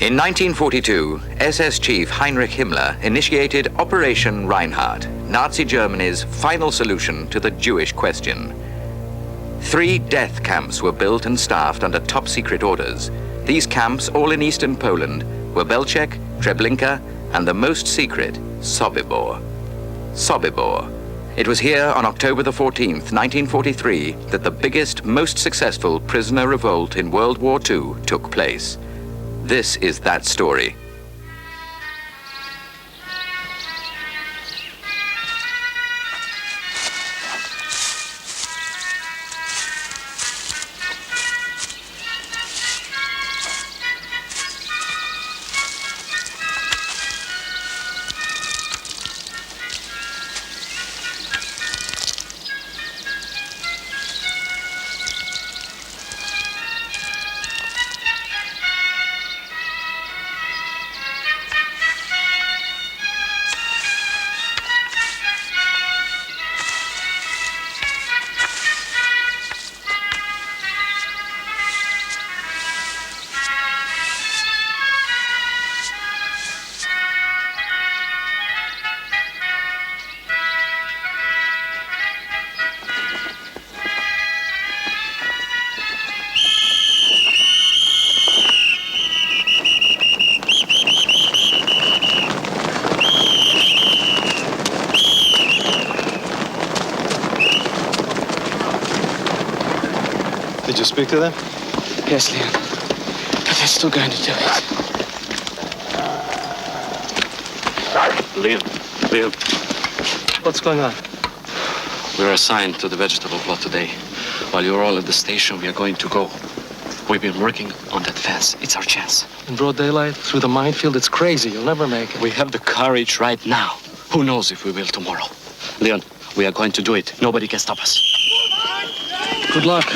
In 1942, SS Chief Heinrich Himmler initiated Operation Reinhardt, Nazi Germany's final solution to the Jewish question. 3 death camps were built and staffed under top-secret orders. These camps, all in eastern Poland, were Belchek, Treblinka, and the most secret, Sobibor. Sobibor. It was here on October the 14th, 1943, that the biggest, most successful prisoner revolt in World War II took place. This is that story. Did you speak to them? Yes, Leon. But they're still going to do it. Leon. What's going on? We were assigned to the vegetable plot today. While you're all at the station, we are going to go. We've been working on that fence. It's our chance. In broad daylight, through the minefield, it's crazy. You'll never make it. We have the courage right now. Who knows if we will tomorrow? Leon, we are going to do it. Nobody can stop us. Good luck.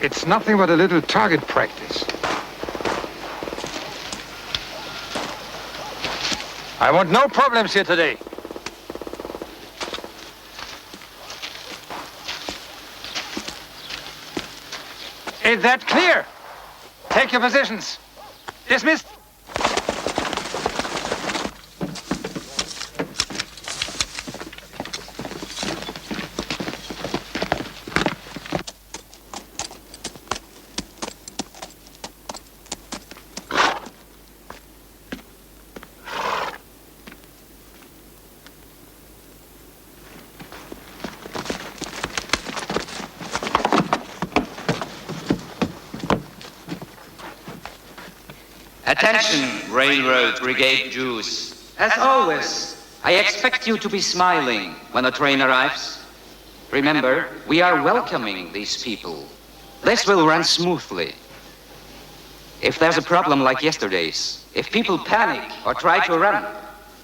It's nothing but a little target practice. I want no problems here today. Is that clear? Take your positions. Dismissed. Attention, Railroad Brigade Jews. As always, I expect you to be smiling when a train arrives. Remember, we are welcoming these people. This will run smoothly. If there's a problem like yesterday's, if people panic or try to run,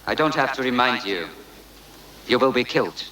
I don't have to remind you. You will be killed.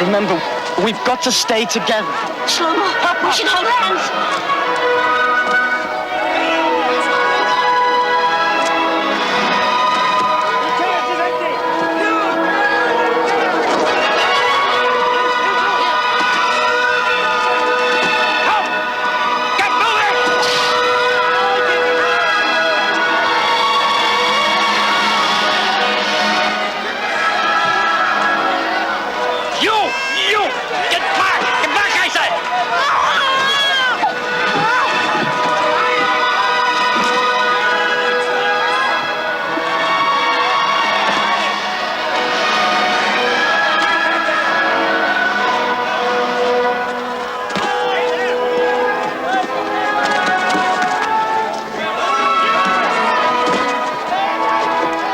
Remember, we've got to stay together. Shlomo, we should hold hands.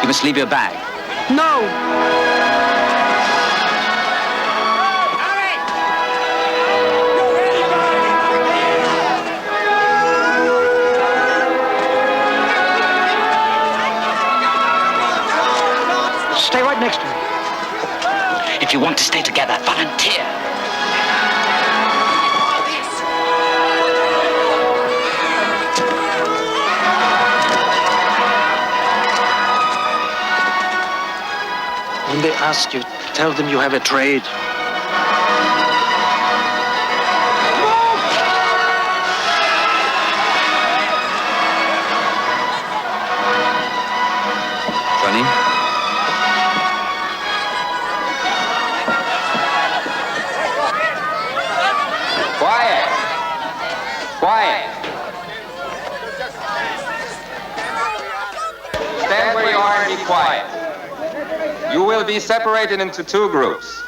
You must leave your bag. No! Stay right next to me. If you want to stay together, volunteer. When they ask you, tell them you have a trade. Johnny? Quiet! Quiet! Stand where you are and be quiet. You will be separated into two groups,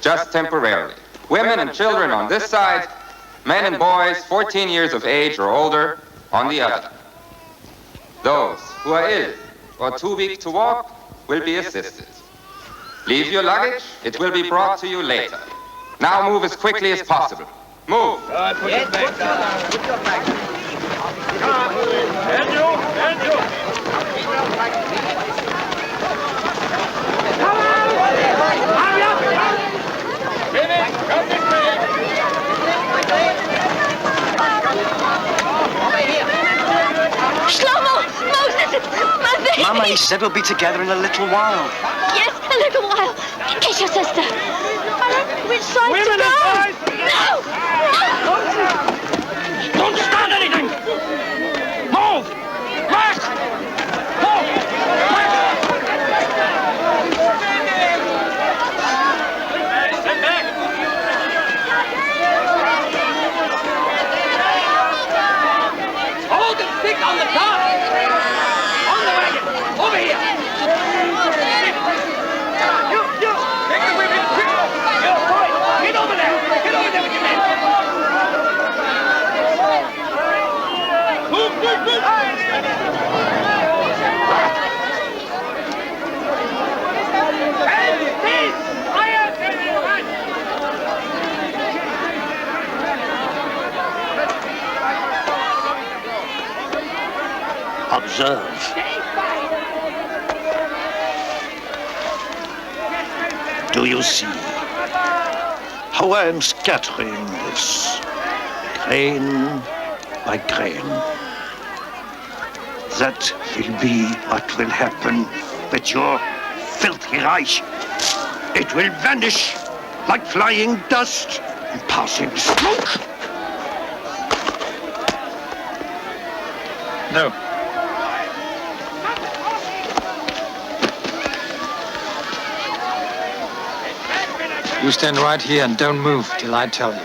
just temporarily. Women and children on this side, men and boys 14 years of age or older on the other. Those who are ill or too weak to walk will be assisted. Leave your luggage, it will be brought to you later. Now move as quickly as possible. Move! Shlomo! Moses! My baby! Mama, he said we'll be together in a little while. Yes, a little while. Kiss your sister. Which side to go? No! Don't start anything! Move! March! Move! Stand back! Hold the stick on the top! On the wagon! Over here! You! Take the women! Quick! You, boy! Get over there! Get over there with your men! Move! And peace! Fire! Observe. Do you see how I am scattering this grain by grain? That will be what will happen with your filthy Reich. It will vanish like flying dust and passing smoke. No. You stand right here and don't move till I tell you.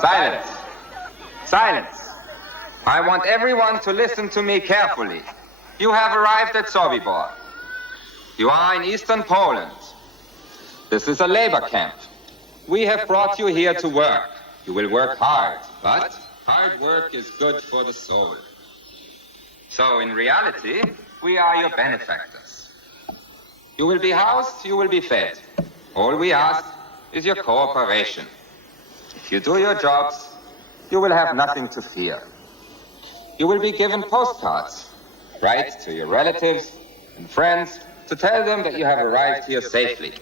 Silence. Silence. I want everyone to listen to me carefully. You have arrived at Sobibor. You are in eastern Poland. This is a labor camp. We have brought you here to work. You will work hard, but hard work is good for the soul. So in reality, we are your benefactors. You will be housed, you will be fed. All we ask is your cooperation. If you do your jobs, you will have nothing to fear. You will be given postcards. Write to your relatives and friends to tell them that you have arrived here safely.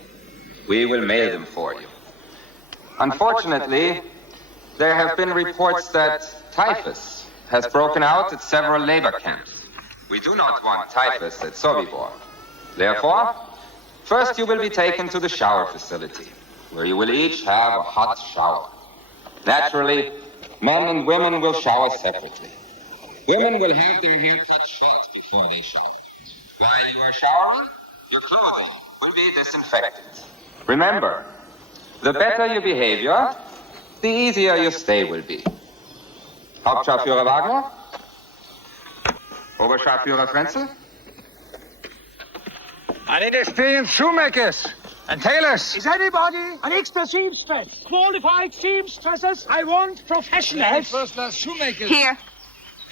We will mail them for you. Unfortunately, there have been reports that typhus has broken out at several labor camps. We do not want typhus at Sobibor. Therefore, first you will be taken to the shower facility, where you will each have a hot shower. Naturally, men and women will shower separately. Women will have their hair cut short before they shower. While you are showering, your clothing will be disinfected. Remember, the better your behavior, the easier your stay will be. Hauptscharführer Wagner? Oberscharführer Frenzel? I need experienced shoemakers and tailors. Is anybody an extra seamstress? Qualified seamstresses? I want professionals. First-class shoemakers. Here.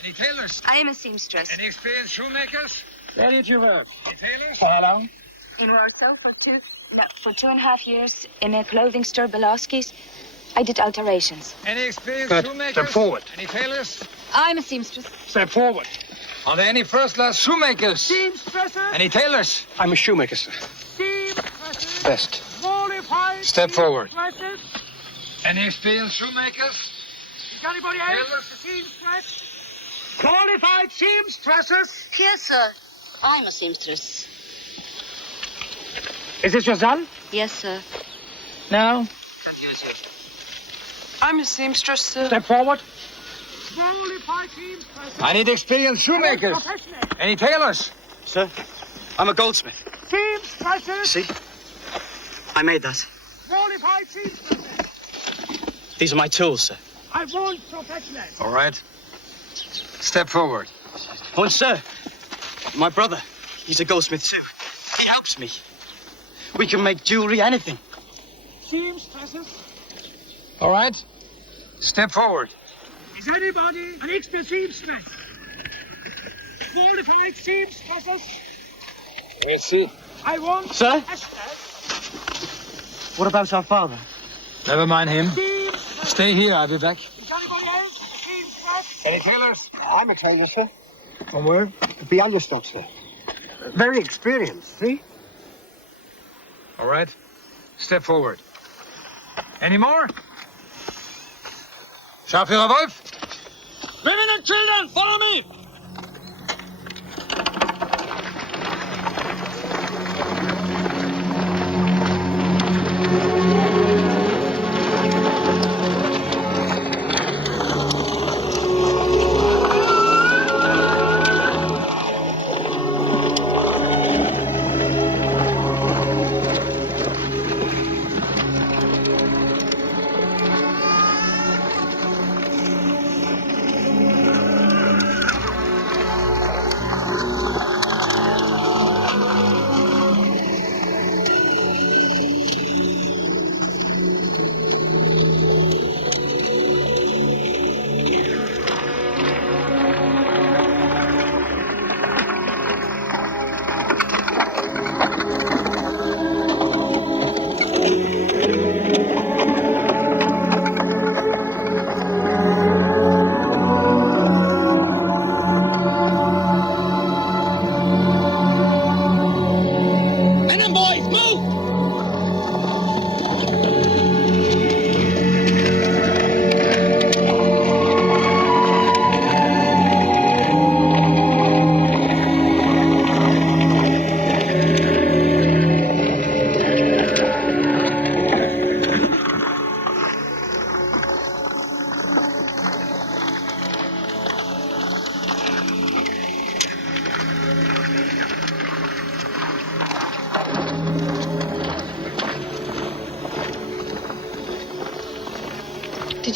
Any tailors? I am a seamstress. Any experienced shoemakers? Where did you work? Any tailors? For how long? In Warsaw for 2.5 years in a clothing store, Belowski's. I did alterations. Any experienced Good. shoemakers? Step forward. Any tailors? I'm a seamstress. Step forward. Are there any first-class shoemakers? Seamstresses? Any tailors? I'm a shoemaker, sir. Seamstresses? Best. Qualified Step forward. seamstresses? Any experienced shoemakers? Is anybody else a seamstress? Qualified seamstresses? Yes, sir. I'm a seamstress. Is this your son? Yes, sir. No. I'm a seamstress, sir. Step forward. Qualified seamstresses? I need experienced shoemakers. Any tailors? Sir, I'm a goldsmith. Seamstresses? See? I made that. Qualified seamstresses? These are my tools, sir. I want professionals. All right. Step forward. Oh, and sir, my brother, he's a goldsmith too. He helps me. We can make jewelry, anything. Seamstresses? All right. Step forward. Is anybody an extra seamstress? Qualified seamstresses? Let's see. I want Sir? professionals. What about our father? Never mind him. Seamstresses? Stay here. I'll be back. Is anybody else a seamstress? Any tailors? I'm a tailor, sir. From where? Bialystok, sir. Very experienced, see? All right. Step forward. Any more? Scharführer Wolf? Women and children, follow me!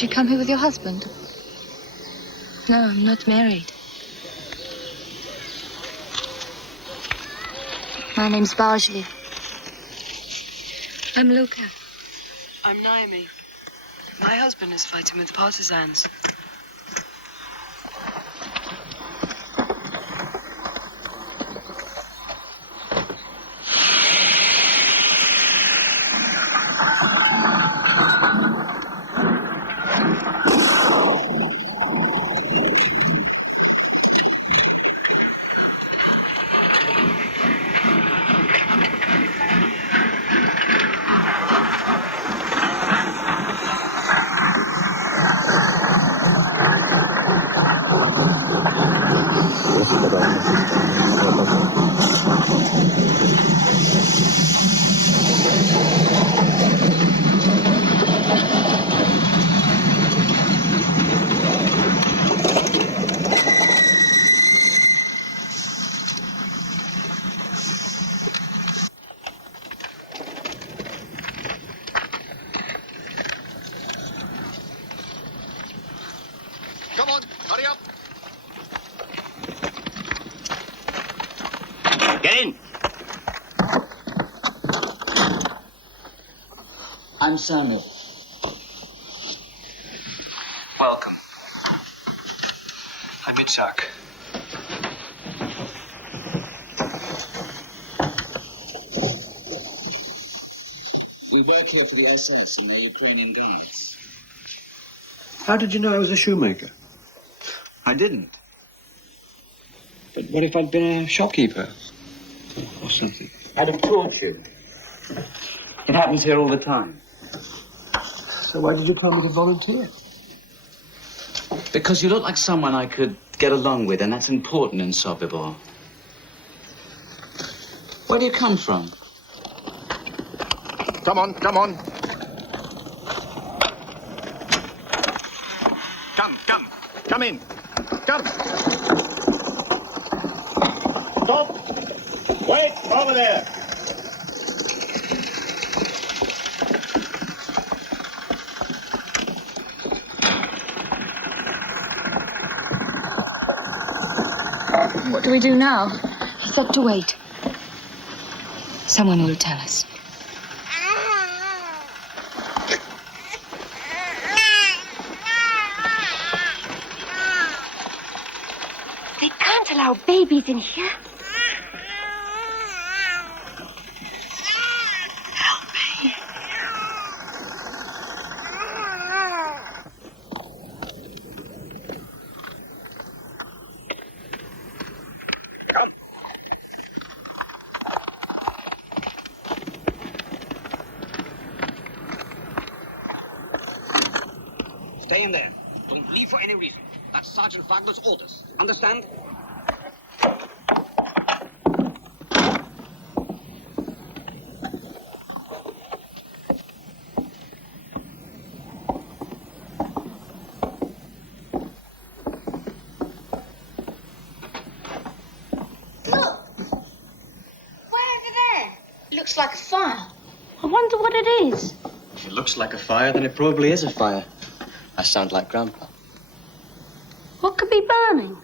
Did you come here with your husband? No, I'm not married. My name's Barsley. I'm Luca. I'm Naomi. My husband is fighting with partisans. I'm Samuel. Welcome. I'm Itzhak. We work here for the SS and the Ukrainian Guards. How did you know I was a shoemaker? I didn't. But what if I'd been a shopkeeper? Or something? I'd have taught you. It happens here all the time. So why did you tell me to volunteer? Because you look like someone I could get along with, and that's important in Sobibor. Where do you come from? Come on, come on. Come in. Come. Stop! Wait, over there! What do we do now? He said to wait. Someone will tell us. They can't allow babies in here. Help me. Stay in there. Don't leave for any reason. That's Sergeant Wagner's orders. Understand? Look! Way over there. Looks like a fire. I wonder what it is. If it looks like a fire, then it probably is a fire. I sound like Grandpa. What could be burning?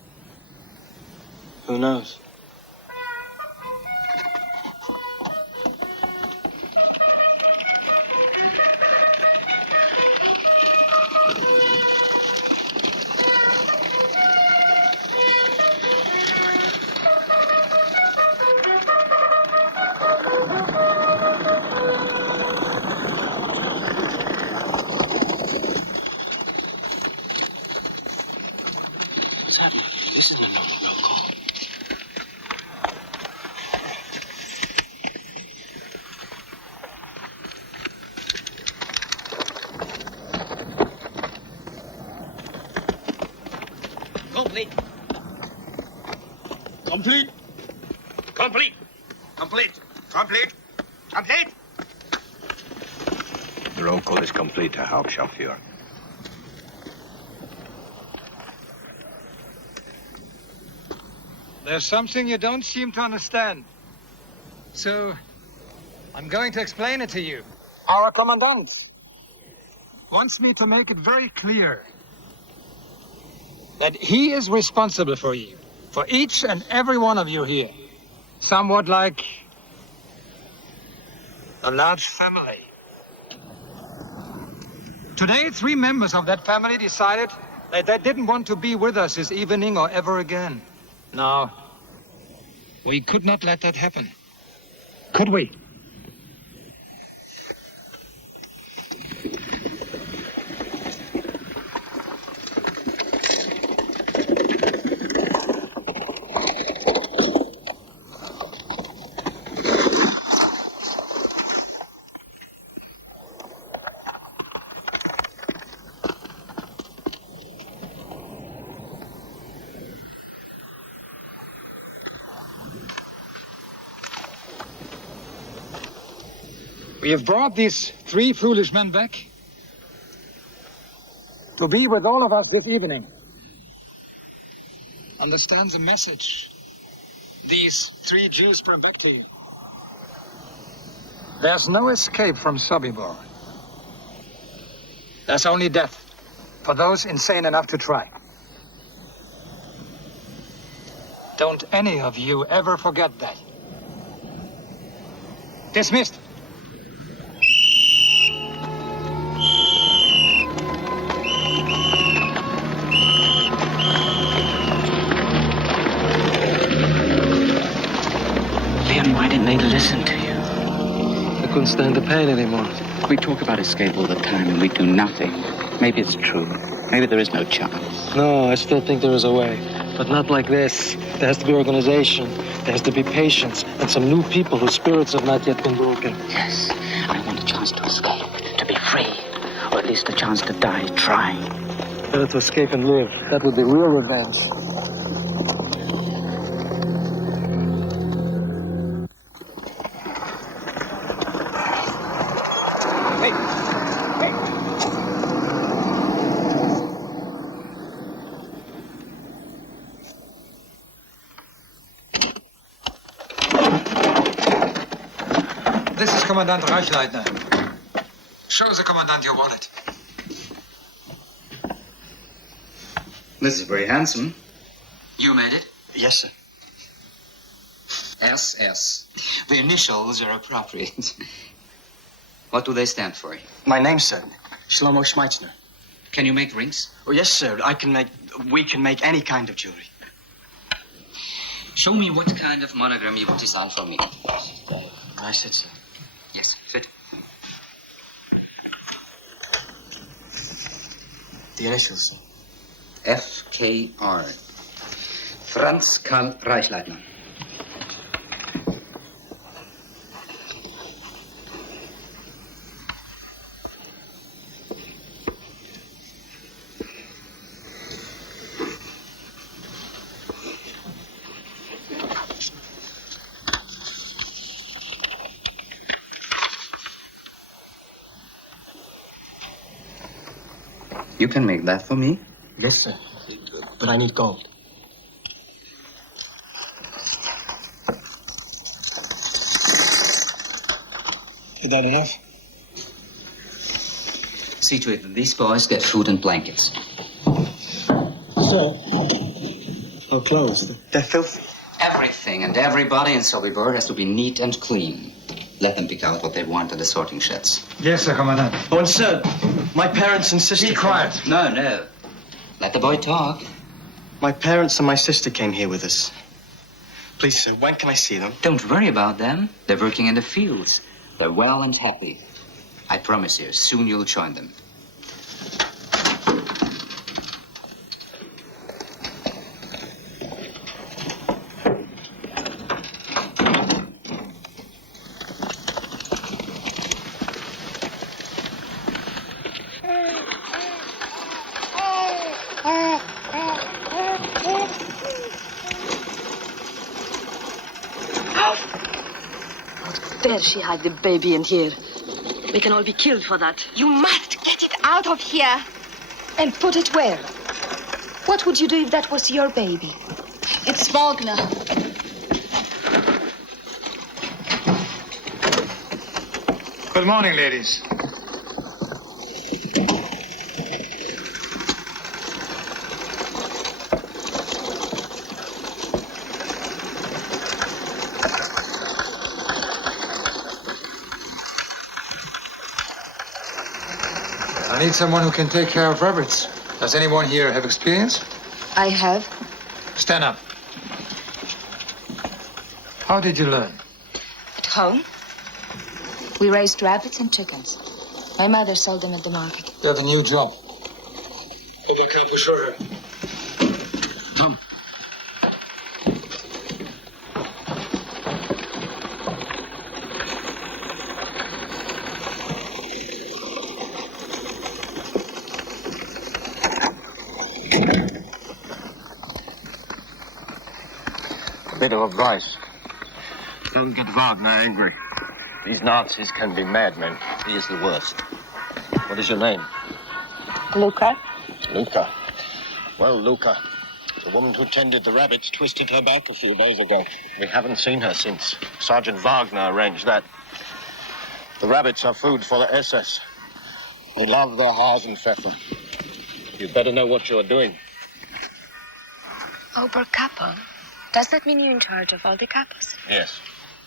Who knows? Complete. Complete. Complete. Complete. Complete. Complete. The roll call is complete, Herr Hauptscharführer. There's something you don't seem to understand. So, I'm going to explain it to you. Our commandant wants me to make it very clear that he is responsible for you, for each and every one of you here. Somewhat like a large family. Today, 3 members of that family decided that they didn't want to be with us this evening or ever again. Now, we could not let that happen. Could we? We have brought these 3 foolish men back to be with all of us this evening. Understand the message these 3 Jews brought back to you. There's no escape from Sobibor. There's only death for those insane enough to try. Don't any of you ever forget that. Dismissed. stand the pain anymore. We talk about escape all the time and we do nothing. Maybe it's true. Maybe there is no chance. No, I still think there is a way. But not like this. There has to be organization. There has to be patience. And some new people whose spirits have not yet been broken. Yes, I want a chance to escape, to be free. Or at least a chance to die trying. Better to escape and live. That would be real revenge. This is Commandant Reichleitner. Show the Commandant your wallet. This is very handsome. You made it? Yes, sir. SS. The initials are appropriate. What do they stand for? My name, sir. Shlomo Schmeitzner. Can you make rings? Oh, yes, sir. We can make any kind of jewelry. Show me what kind of monogram you design for me. I said, sir. Yes, fit. The initials, sir. FKR. Franz Karl Reichleitner. You can make that for me? Yes, sir. But I need gold. Is that enough? See to it that these boys get food and blankets. So? Oh, clothes. They're filthy. Everything and everybody in Sobibor has to be neat and clean. Let them pick out what they want at the sorting sheds. Yes, sir, Commandant. Oh, and sir, my parents and sister... Be quiet. No. Let the boy talk. My parents and my sister came here with us. Please, sir, when can I see them? Don't worry about them. They're working in the fields. They're well and happy. I promise you, soon you'll join them. Dare she hide the baby in here? We can all be killed for that. You must get it out of here. And put it where? What would you do if that was your baby? It's Wagner. Good morning, ladies. I need someone who can take care of rabbits. Does anyone here have experience? I have. Stand up. How did you learn? At home, we raised rabbits and chickens. My mother sold them at the market. You have a new job. Overcome for sure. Come. A bit of advice. Don't get Wagner angry. These Nazis can be madmen. He is the worst. What is your name? Luca? Luca. Well, Luca, the woman who tended the rabbits twisted her back a few days ago. We haven't seen her since. Sergeant Wagner arranged that. The rabbits are food for the SS. They love their Hasenpfeffer. You'd better know what you're doing. Oberkapo? Does that mean you're in charge of all the capos? Yes.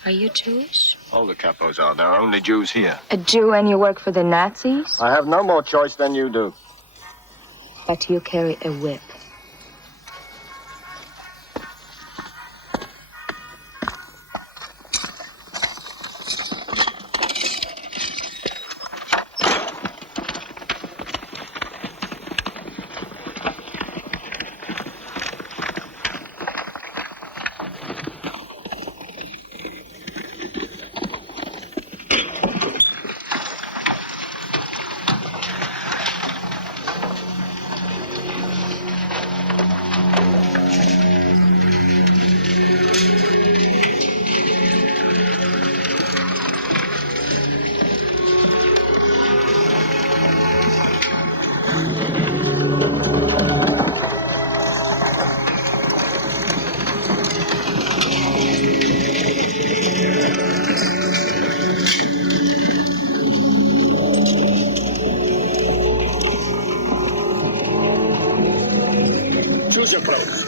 Are you Jewish? All the capos are. There are only Jews here. A Jew and you work for the Nazis? I have no more choice than you do. But you carry a whip. Choose your clothes.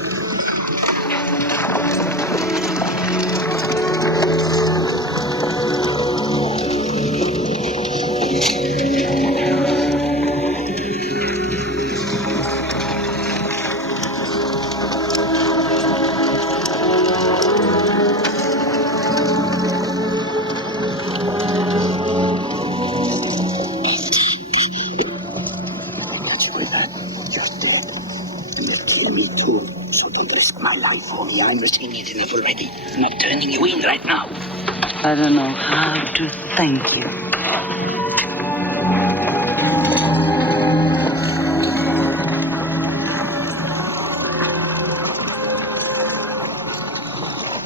So don't risk my life for me. I'm risking it enough already. I'm not turning you in right now. I don't know how to thank you.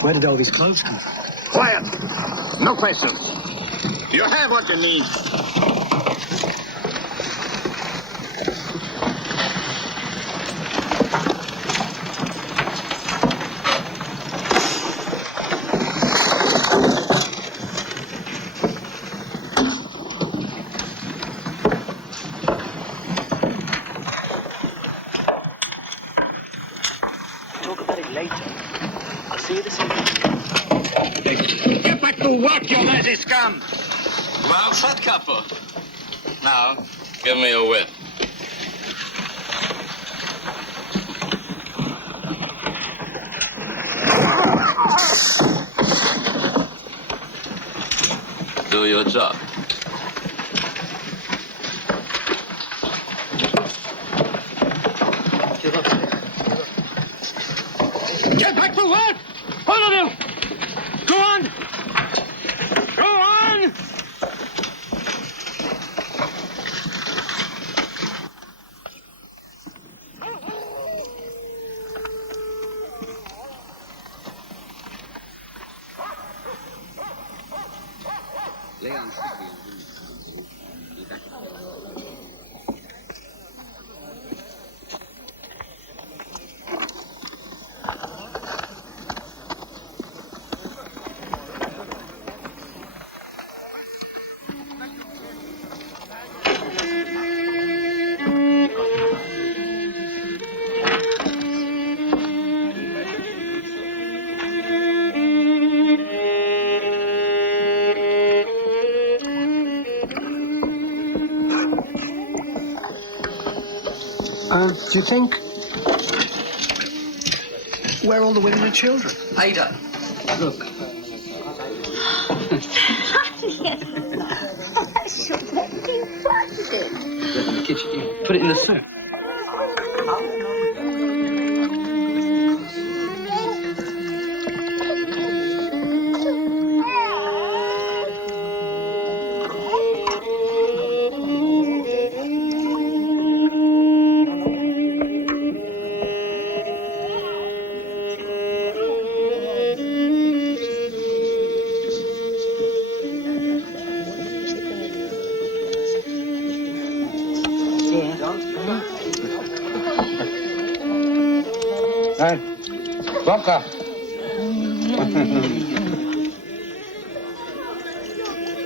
Where did all these clothes come from? Quiet! No questions. You have what you need. Talk about it later. I'll see you this evening. Get back to work, you lazy scum! Well said, Capo. Now, give me a whip. Do your job. Get back to work! All of you! Go on! Go on! Do you think... Where are all the women and children? Ada, look. Yes. In the kitchen. Put it in the soup. Hey, vodka.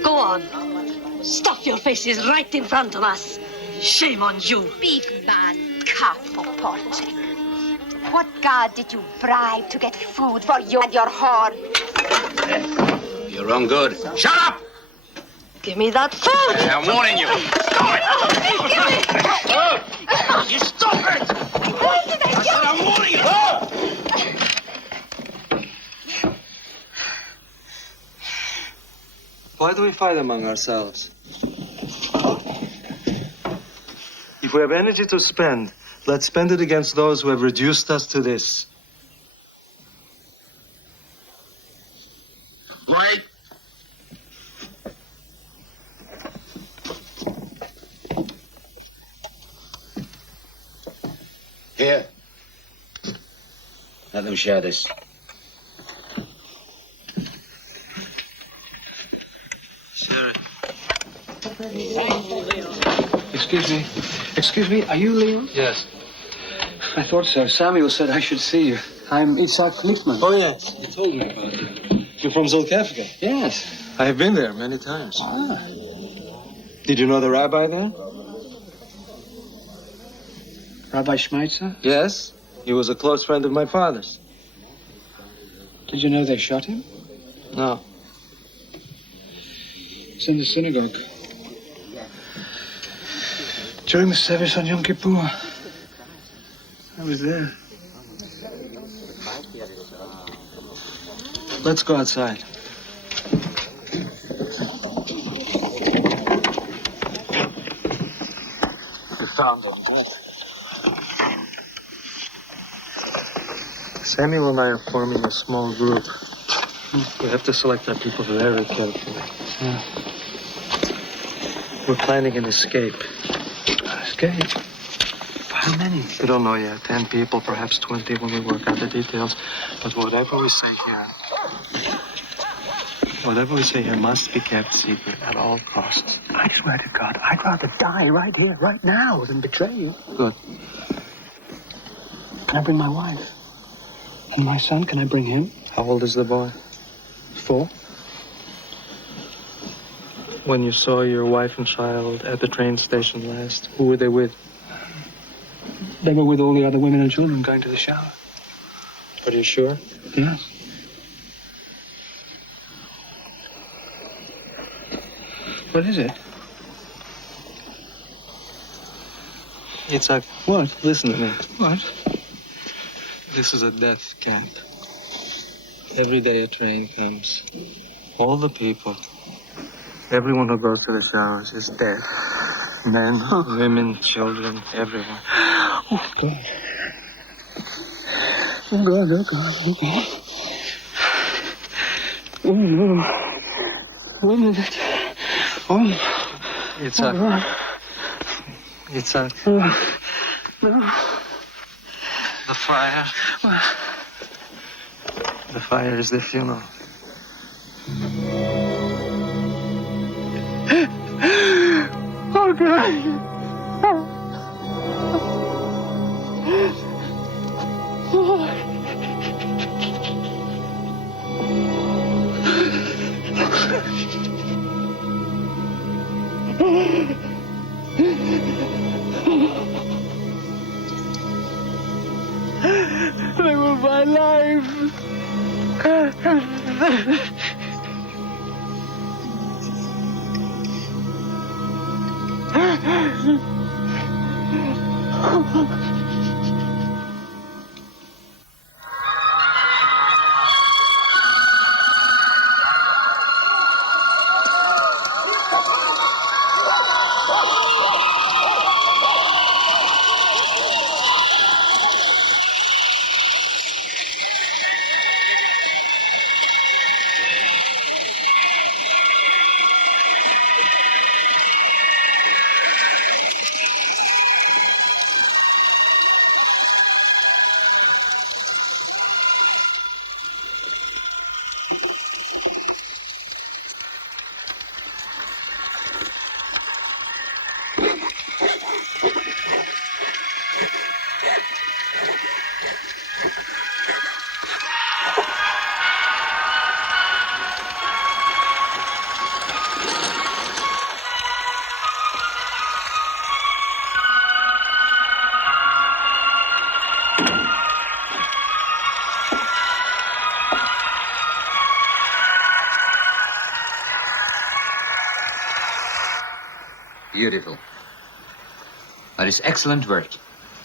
Go on. Stuff your faces right in front of us. Shame on you. Big man, Capo Porte. What god did you bribe to get food for you and your whore? You're wrong good. Shut up! Give me that food. I'm warning you. Stop it! You stop it! I said I'm warning you. Why do we fight among ourselves? If we have energy to spend, let's spend it against those who have reduced us to this. Right. Here. Let them share this. Share it. Excuse me. Excuse me, are you Leo? Yes. I thought so. Samuel said I should see you. I'm Isaac Flickman. Oh, yes. You told me about it. You're from Zulkafka? Yes. I have been there many times. Ah. Did you know the rabbi there? Rabbi Schmeitzer? Yes. He was a close friend of my father's. Did you know they shot him? No. It's in the synagogue. During the service on Yom Kippur. I was there. Let's go outside. We found him. Samuel and I are forming a small group. We have to select our people very carefully. Yeah. We're planning an escape. Escape? How many? We don't know yet. 10 people, perhaps 20 when we work out the details. But whatever we say here must be kept secret at all costs. I swear to God, I'd rather die right here, right now, than betray you. Good. Can I bring my wife? And my son, can I bring him? How old is the boy? 4. When you saw your wife and child at the train station last, who were they with? They were with all the other women and children going to the shower. Are you sure? Yes. What is it? It's a... What? Listen to me. What? This is a death camp. Every day a train comes. All the people, everyone who goes to the showers is dead. Men, women, children, everyone. Oh, God. Oh, God, oh, God, oh, God. Oh, no. When is it? Oh. It's oh, a... God. It's a... No. The fire. The fire is the funeral. Oh, God. They were my life. Beautiful. That is excellent work.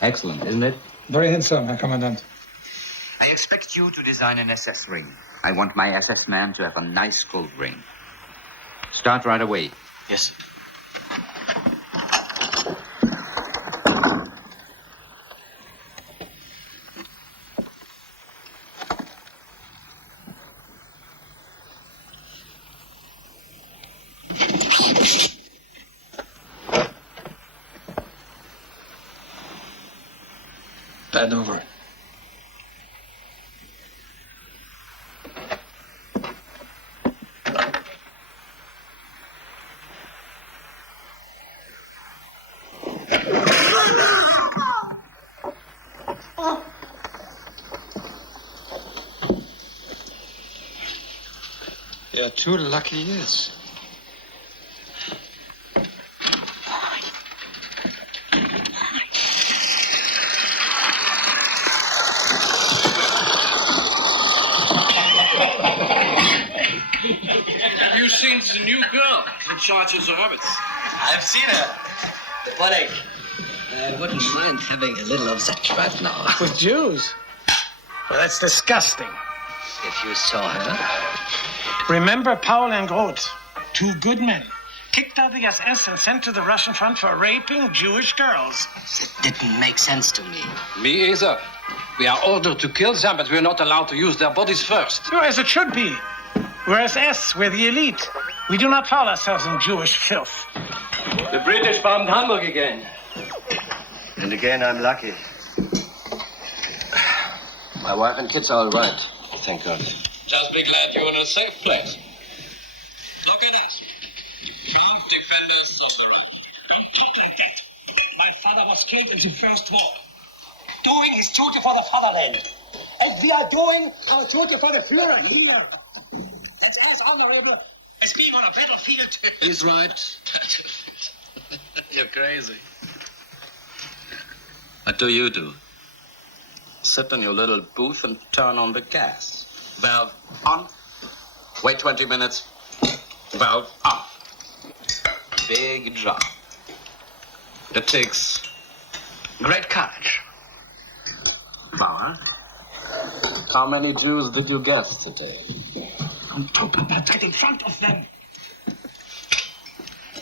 Excellent, isn't it? Very handsome, Herr Commandant. I expect you to design an SS ring. I want my SS man to have a nice gold ring. Start right away. Yes. Bend over. too lucky he is. Have you seen the new girl in charge of the rabbits? I've seen her. What I wouldn't mind having a little of that right now. With Jews? Well, that's disgusting. If you saw her. Remember Paul and Groth, two good men, kicked out the SS and sent to the Russian front for raping Jewish girls. It didn't make sense to me. Me either. We are ordered to kill them, but we're not allowed to use their bodies first. No, as it should be. We're SS, we're the elite. We do not foul ourselves in Jewish filth. The British bombed Hamburg again. And again, I'm lucky. My wife and kids are all right. Thank God. Just be glad you're in a safe place. Look at us. Proud defenders of the right. Don't talk like that. My father was killed in the First War. Doing his duty for the fatherland. And we are doing our duty for the Führer here. That's as honorable as being on a battlefield. He's right. You're crazy. What do you do? Sit in your little booth and turn on the gas. Valve on. Wait 20 minutes. Valve off. Big job. It takes great courage. Bauer, how many Jews did you guess today? Don't talk about that in front of them.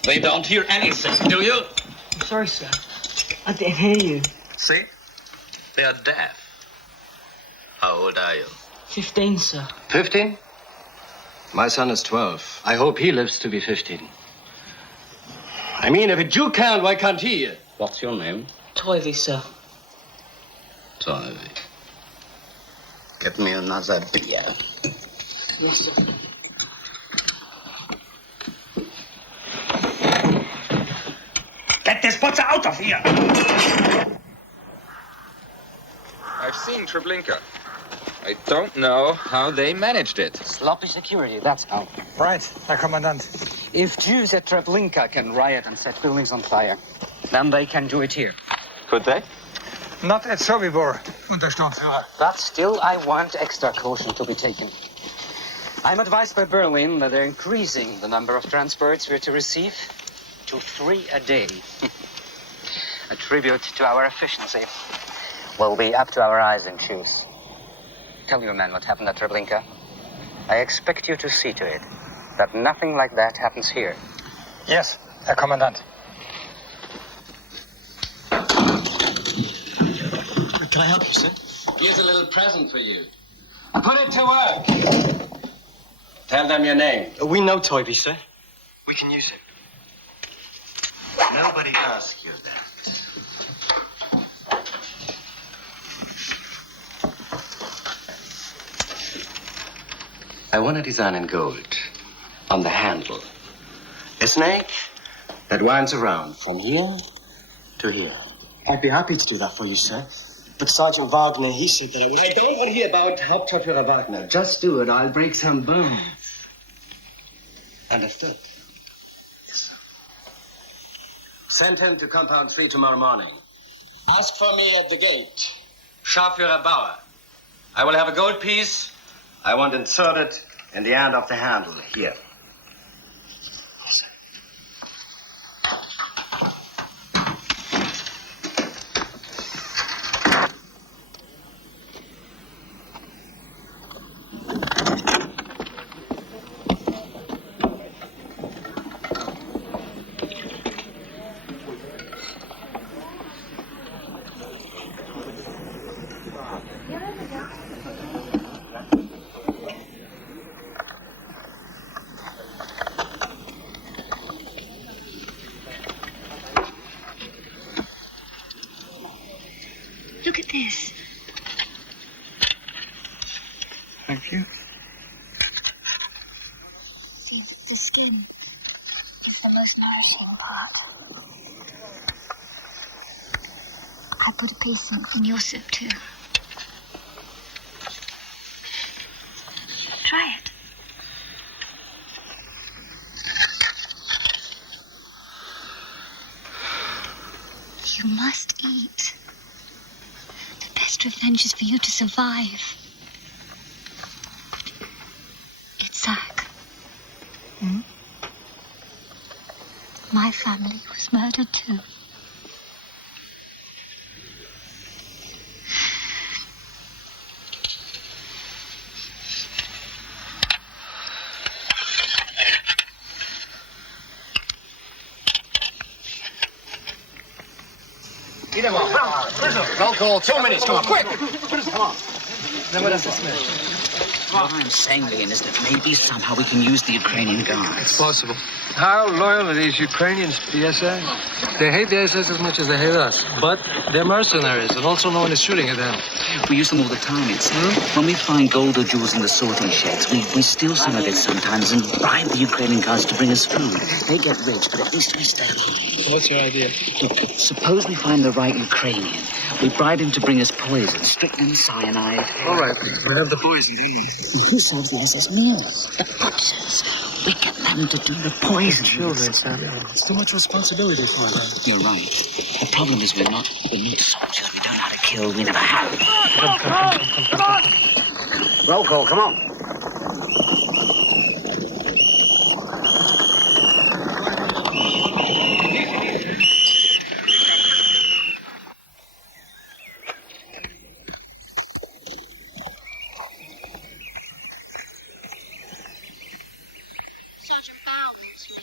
They don't hear anything, do you? I'm sorry, sir. I didn't hear you. See? They are deaf. How old are you? 15, sir. 15? My son is 12. I hope he lives to be 15. I mean, if a Jew can't, why can't he? What's your name? Toivy, sir. Toivy. Get me another beer. Yes, sir. Get this butcher out of here. I've seen Treblinka. I don't know how they managed it. Sloppy security, that's how. Right, Herr Kommandant. If Jews at Treblinka can riot and set buildings on fire, then they can do it here. Could they? Not at Sobibor, Untersturmführer. But still, I want extra caution to be taken. I'm advised by Berlin that they're increasing the number of transports we're to receive to 3 a day. A tribute to our efficiency. We'll be up to our eyes in shoes. Tell your men what happened at Treblinka. I expect you to see to it that nothing like that happens here. Yes, Herr Kommandant. Can I help you, sir? Here's a little present for you. Put it to work. Tell them your name. We know Toivy, sir. We can use him. Nobody asked you that. I want a design in gold on the handle. A snake that winds around from here to here. I'd be happy to do that for you, sir. But Sergeant Wagner, he said that it would... I don't want to hear about Hauptscharführer Wagner. Just do it. I'll break some bones. Understood? Yes, sir. Send him to Compound 3 tomorrow morning. Ask for me at the gate. Scharführer Bauer. I will have a gold piece. I want inserted in the end of the handle here. Look at this. Thank you. See, the skin is the most nourishing part. I put a piece in your soup, too. Try it. must eat. The best revenge is for you to survive. Itzhak. My family was murdered too. Roll call, 2 minutes, come on, quick! What I'm saying, Leon, is that maybe somehow we can use the Ukrainian guards. It's possible. How loyal are these Ukrainians to the SS? They hate the SS as much as they hate us, but they're mercenaries, and also no one is shooting at them. We use them all the time, it's when we find gold or jewels in the sorting sheds, we steal some of it sometimes and bribe the Ukrainian guards to bring us food. They get rich, but at least we stay alive. What's your idea? Look, suppose we find the right Ukrainian. We bribe him to bring us poison, strychnine, cyanide. All right, we have the poison, do you? Who serves the SS meal? The butchers. We get them to do the poison. Children, Sam. It's too much responsibility for them. You're right. The problem is we're not soldiers. We don't know how to kill. We never have. Come. Roll call, come on. Sergeant Bow wants me.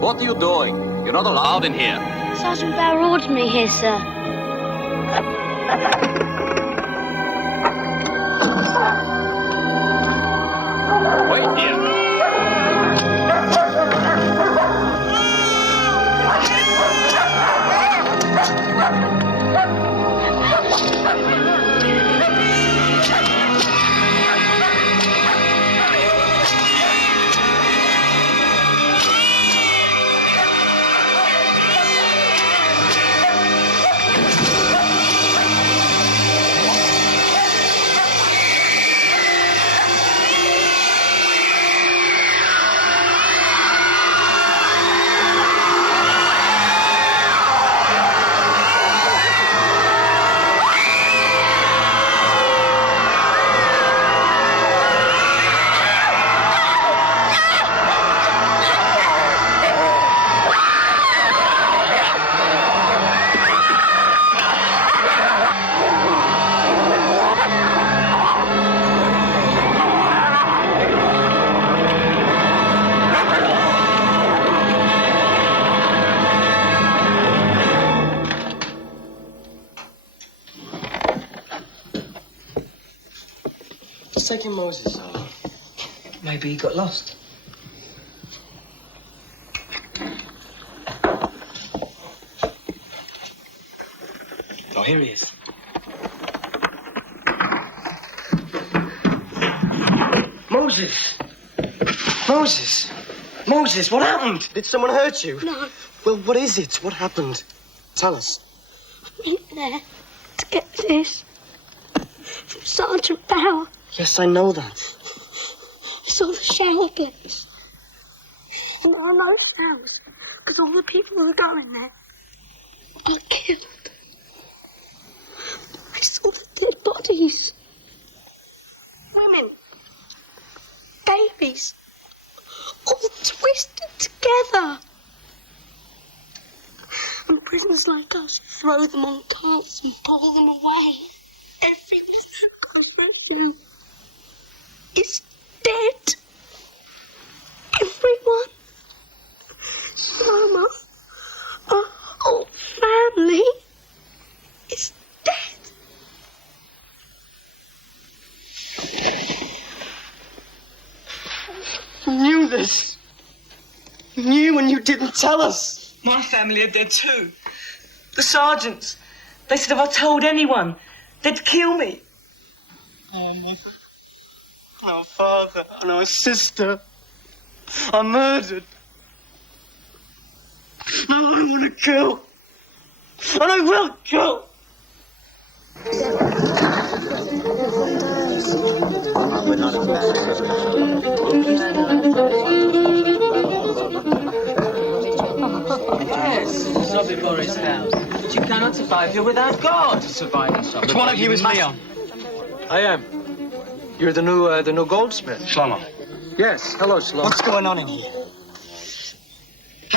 What are you doing? You're not allowed in here. Sergeant Bow ordered me here, sir. Wait here. What's taking Moses? Maybe he got lost. Oh, here he is. Moses! Moses! Moses, what happened? Did someone hurt you? No. Well, what is it? What happened? Tell us. I went there to get this from Sergeant Bow. Yes, I know that. It's all the shower gets. And all those showers, because all the people who were going there are killed. I saw the dead bodies. Women, babies. All twisted together. And prisoners like us throw them on carts and pull them away. Every little possession is dead. Everyone. Mama, our whole family is dead. You knew this. You knew and you didn't tell us. My family are dead too. The sergeants. They said if I told anyone, they'd kill me. Oh, mother. No father. No sister. I'm murdered. No, I want to kill. And I will kill. Yes, Sobibor's house. But you cannot survive here without God. Survive in Sobibor. Which one of you is Leon? I am. You're the new goldsmith. Shlomo. Yes. Hello, Shlomo. What's going on in here?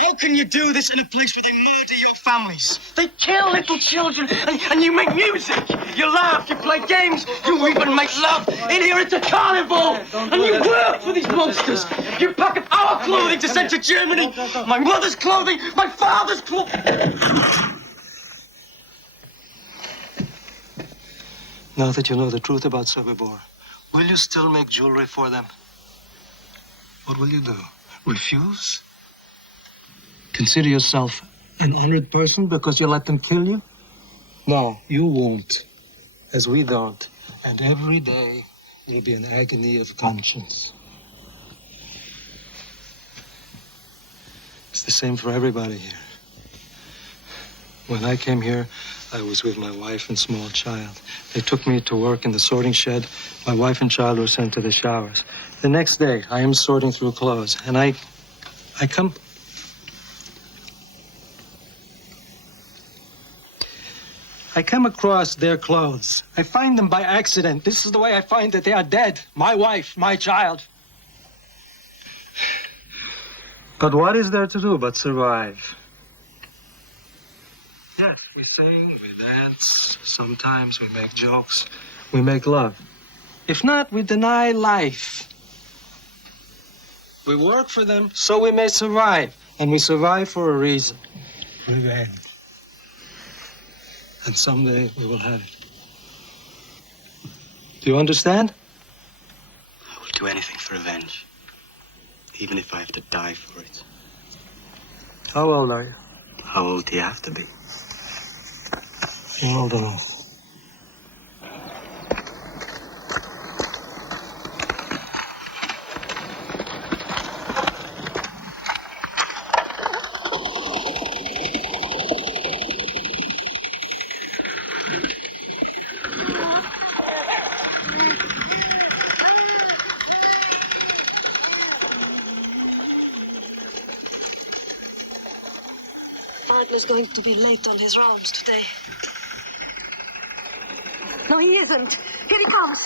How can you do this in a place where they murder your families? They kill little children, and you make music. You laugh, you play games, you even make love. In here it's a carnival, and you work for these monsters. You pack up our clothing to send to Germany. My mother's clothing, my father's clothing. Now that you know the truth about Sobibor, will you still make jewelry for them? What will you do? Refuse? Consider yourself an honored person because you let them kill you? No, you won't, as we don't. And every day will be an agony of conscience. It's the same for everybody here. When I came here, I was with my wife and small child. They took me to work in the sorting shed. My wife and child were sent to the showers. The next day, I am sorting through clothes, and I come across their clothes. I find them by accident. This is the way I find that they are dead. My wife, my child. But what is there to do but survive? Yes, we sing, we dance. Sometimes we make jokes. We make love. If not, we deny life. We work for them so we may survive. And we survive for a reason. Revenge. And someday we will have it. Do you understand? I will do anything for revenge. Even if I have to die for it. How old are you? How old do you have to be? You're old enough. Wagner's going to be late on his rounds today. No, he isn't. Here he comes.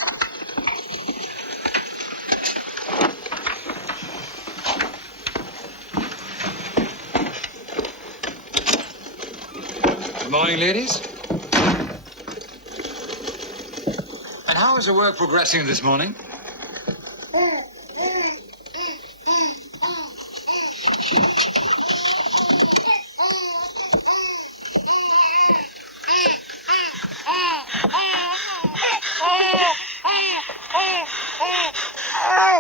Good morning, ladies. And how is the work progressing this morning?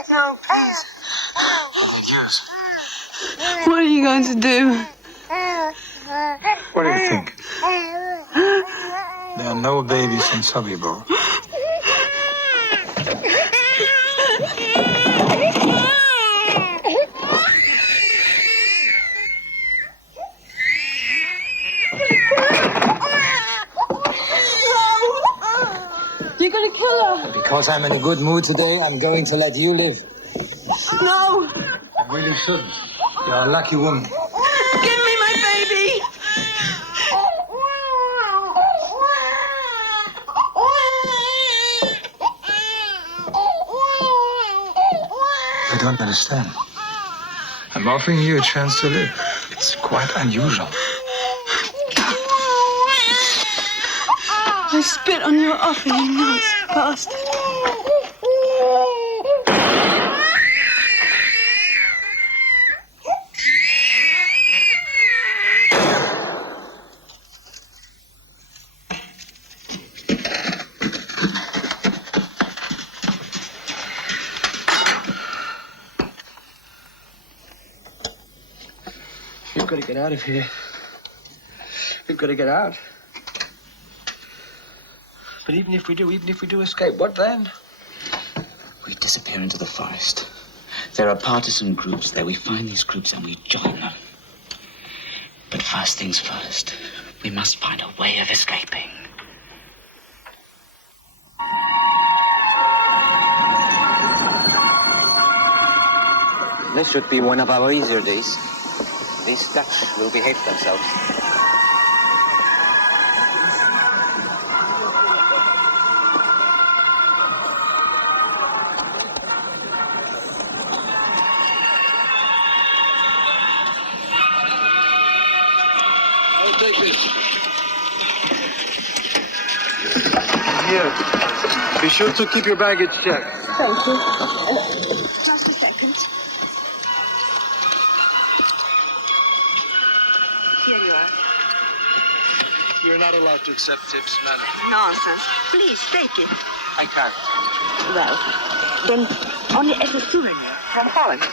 No, please. What are you going to do? What do you think? There are no babies in Sobibor. You're going to kill her. Because I'm in a good mood today, I'm going to let you live. No. I really shouldn't. You're a lucky woman. Give me my baby. I don't understand. I'm offering you a chance to live. It's quite unusual. I spit on your offer, you nuts bastard. We've got to get out of here. We've got to get out. But even if we do escape, what then? We disappear into the forest. There are partisan groups there. We find these groups and we join them. But first things first, we must find a way of escaping. This should be one of our easier days. These Dutch will behave themselves. I'll take this. Here. Be sure to keep your baggage checked. Thank you. Just a second. Here you are. You're not allowed to accept tips, madam. Nonsense. Please, take it. I can't. Well, then only as a souvenir from Holland.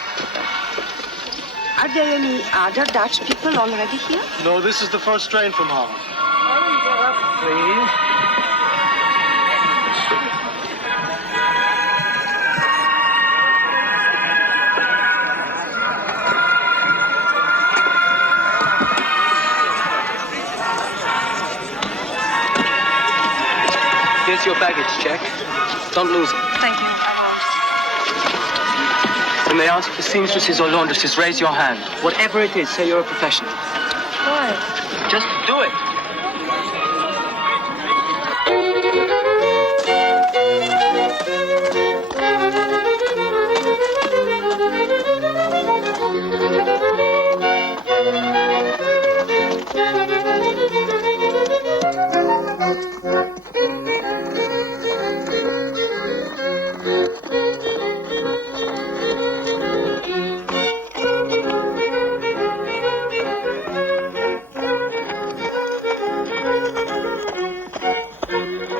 Are there any other Dutch people already here? No, this is the first train from Holland. Please. Here's your baggage check. Don't lose it. Thank you. I When they ask for seamstresses or laundresses, raise your hand. Whatever it is, say you're a professional. won't. Why? Just do it.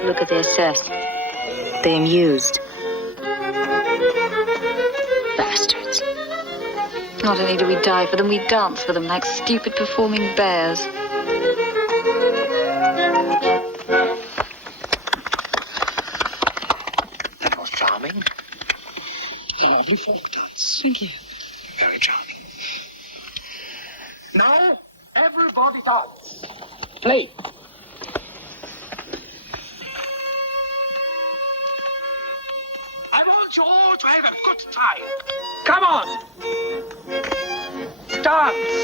Look at their set. They're amused. Bastards. Not only do we die for them, we dance for them like stupid performing bears. That was charming. A lovely folk dance. Thank you. Very charming. Now, everybody dance. Play. I want you all to have a good time. Come on. Dance.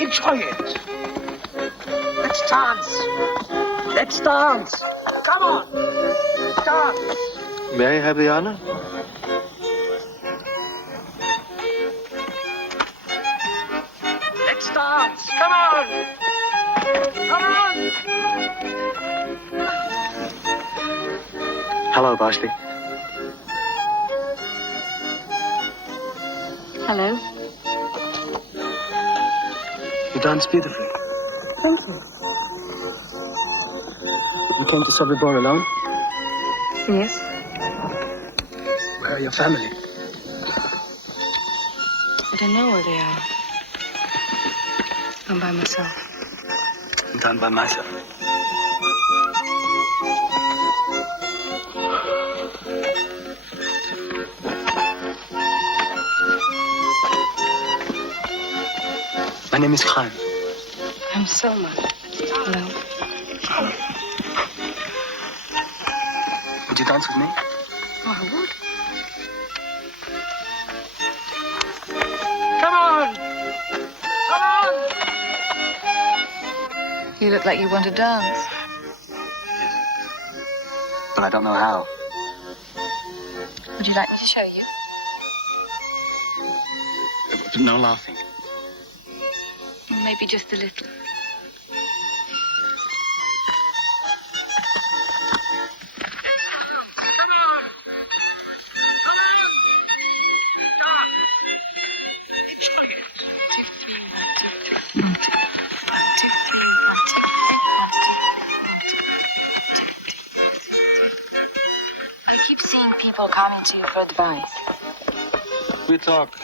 Enjoy it. Let's dance. Let's dance. Come on. Dance. May I have the honor? Let's dance. Come on. Come on. Hello, Bashley. Hello. You dance beautifully. Thank you. You came to Sobibor alone? Yes. Where are your family? I don't know where they are. I'm by myself. I'm done by myself. My name is Khan. I'm Selma. Hello. Would you dance with me? Oh, I would. Come on! Come on! You look like you want to dance. But I don't know how. Would you like me to show you? But no laughing. Maybe just a little. I keep seeing people coming to you for advice. We talk.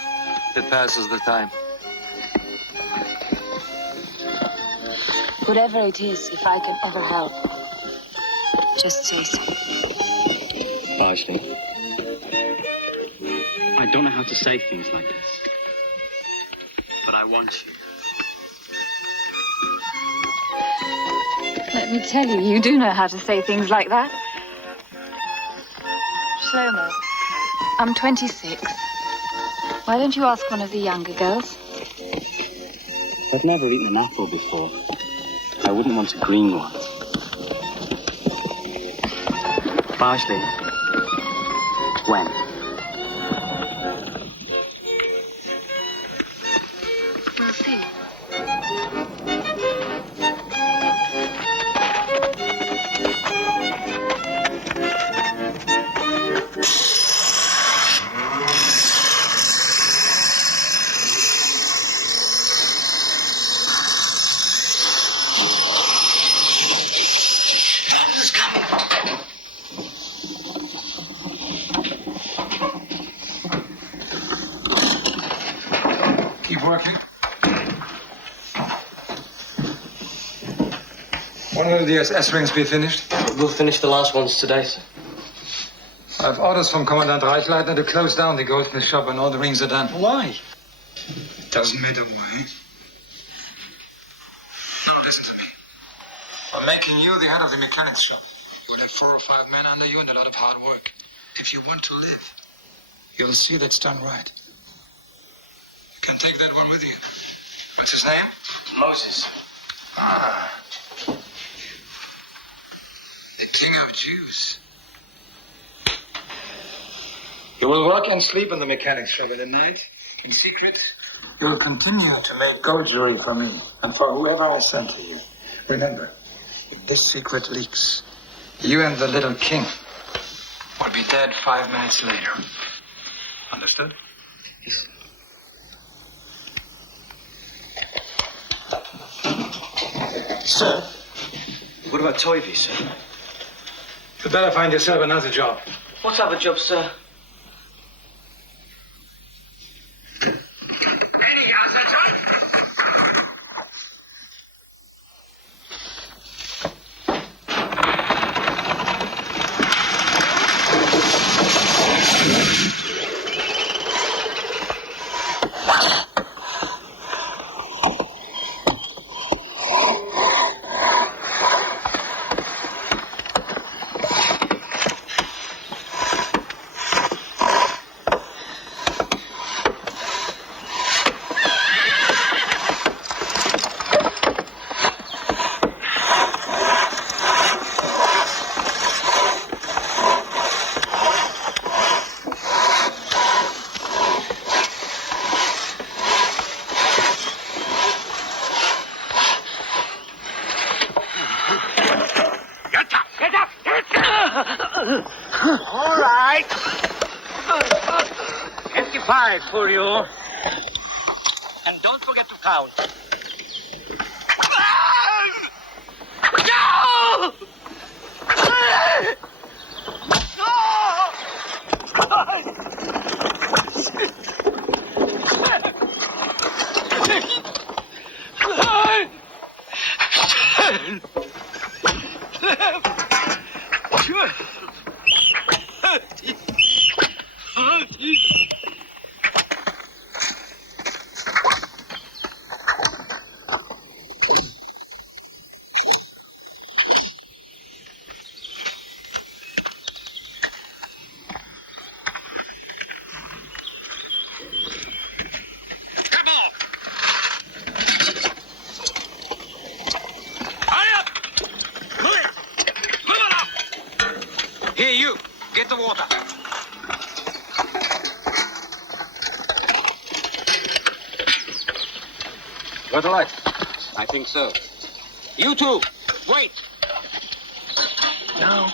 It passes the time. Whatever it is, if I can ever help, just say so. Parsley. I don't know how to say things like this, but I want you. Let me tell you, you do know how to say things like that. Shlomo, I'm 26. Why don't you ask one of the younger girls? I've never eaten an apple before. I wouldn't want a green one. Parsley. When? We'll see. Keep working. When will the S-rings be finished? We'll finish the last ones today, sir. I have orders from Commandant Reichleitner to close down the goldsmith shop when all the rings are done. Why? Doesn't matter why. Now listen to me. I'm making you the head of the mechanics shop. You'll have 4 or 5 men under you and a lot of hard work. If you want to live, you'll see that's done right. You can take that one with you. What's his name? Moses. Ah. The King of Jews. You will work and sleep in the mechanics shop, and at night, in secret, you will continue to make gold jewelry for me and for whoever I send to you. Remember, if this secret leaks, you and the little king will be dead 5 minutes later. Understood? Yes. Sir, what about Toivy, sir? You'd better find yourself another job. What other job, sir? All right. 55 for you. And don't forget to count. No! Got a light? I think so. You two, wait! Now,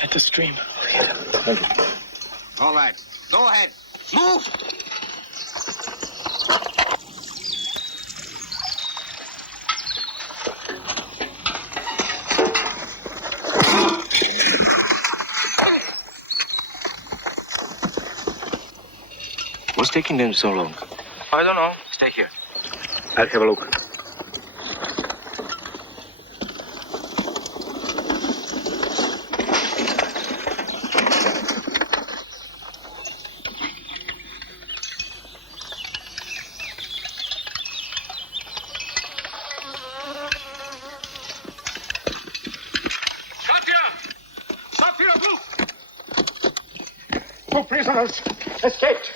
at the stream. Thank you. All right, go ahead. Move! What's taking them so long? I don't know. Stay here. I'll have a look. Two prisoners escaped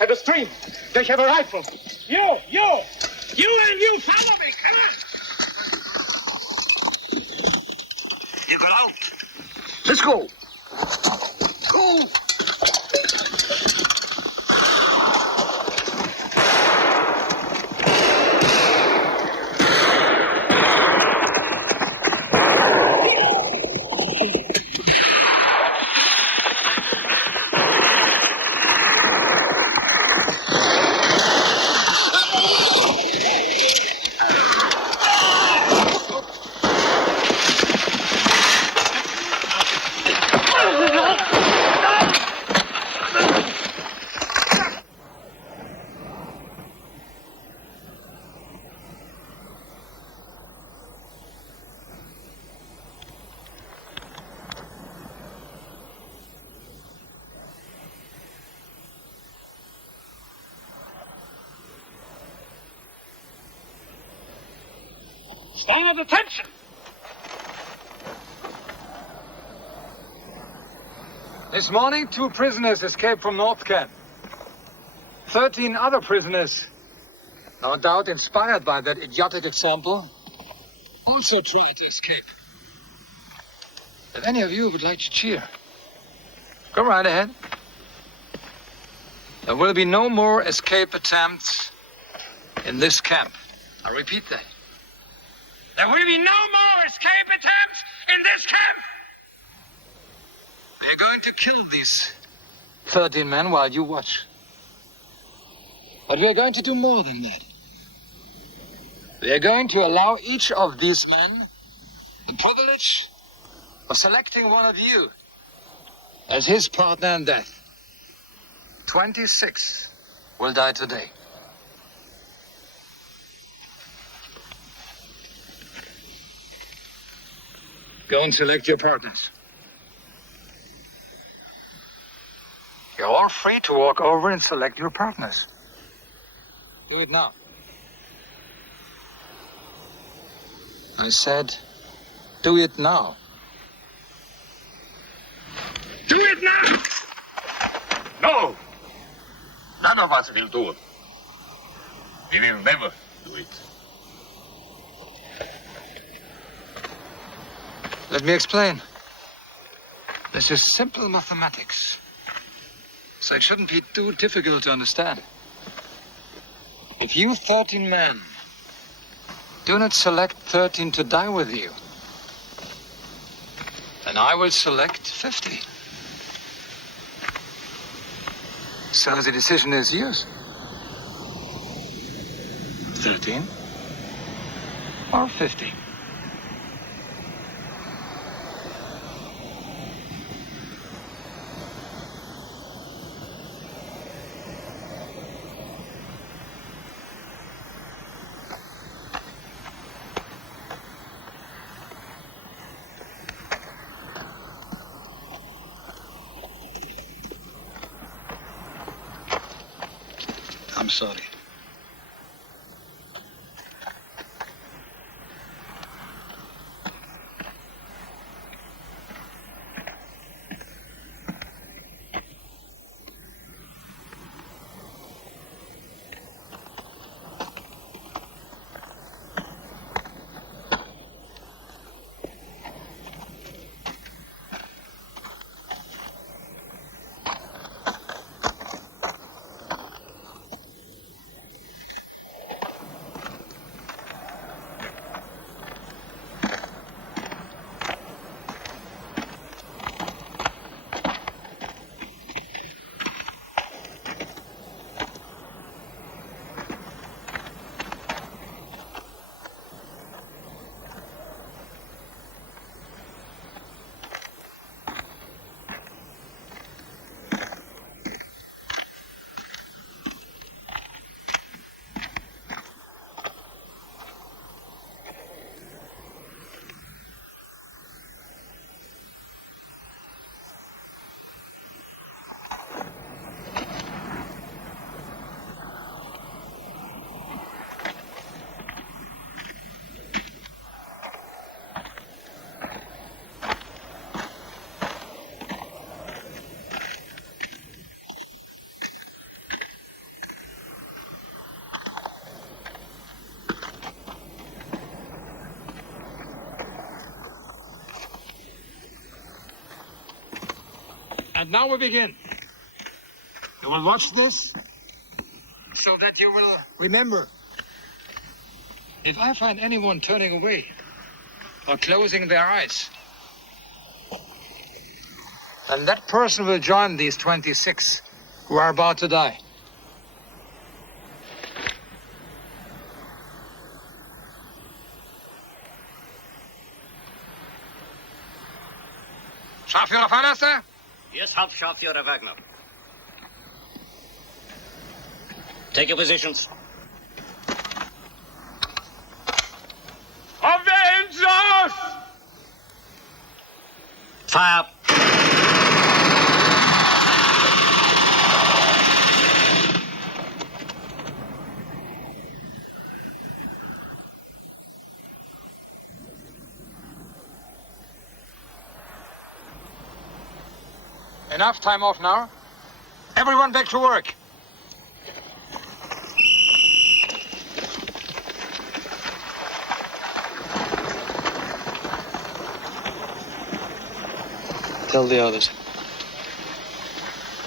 at the stream. They have a rifle. You and you, follow me, come on. Let's go. Go. Stand at attention. This morning, 2 prisoners escaped from North Camp. 13 other prisoners, no doubt inspired by that idiotic example, also tried to escape. If any of you would like to cheer, go right ahead. There will be no more escape attempts in this camp. I repeat that. There will be no more escape attempts in this camp. They're going to kill these 13 men while you watch. But we're going to do more than that. We are going to allow each of these men the privilege of selecting one of you as his partner in death. 26 will die today. Go and select your partners. You're all free to walk over and select your partners. Do it now. I said, do it now. Do it now! No! None of us will do it. We will never do it. Let me explain. This is simple mathematics, so it shouldn't be too difficult to understand. If you 13 men do not select 13 to die with you, then I will select 50. So the decision is yours. 13 or 50. I'm sorry. And now we begin. You will watch this so that you will remember. If I find anyone turning away or closing their eyes, then that person will join these 26 who are about to die. Scharführer Fahrlaster? Yes, Hauptscharführer Wagner. Take your positions. Avengers! Fire! Enough time off now. Everyone back to work. Tell the others.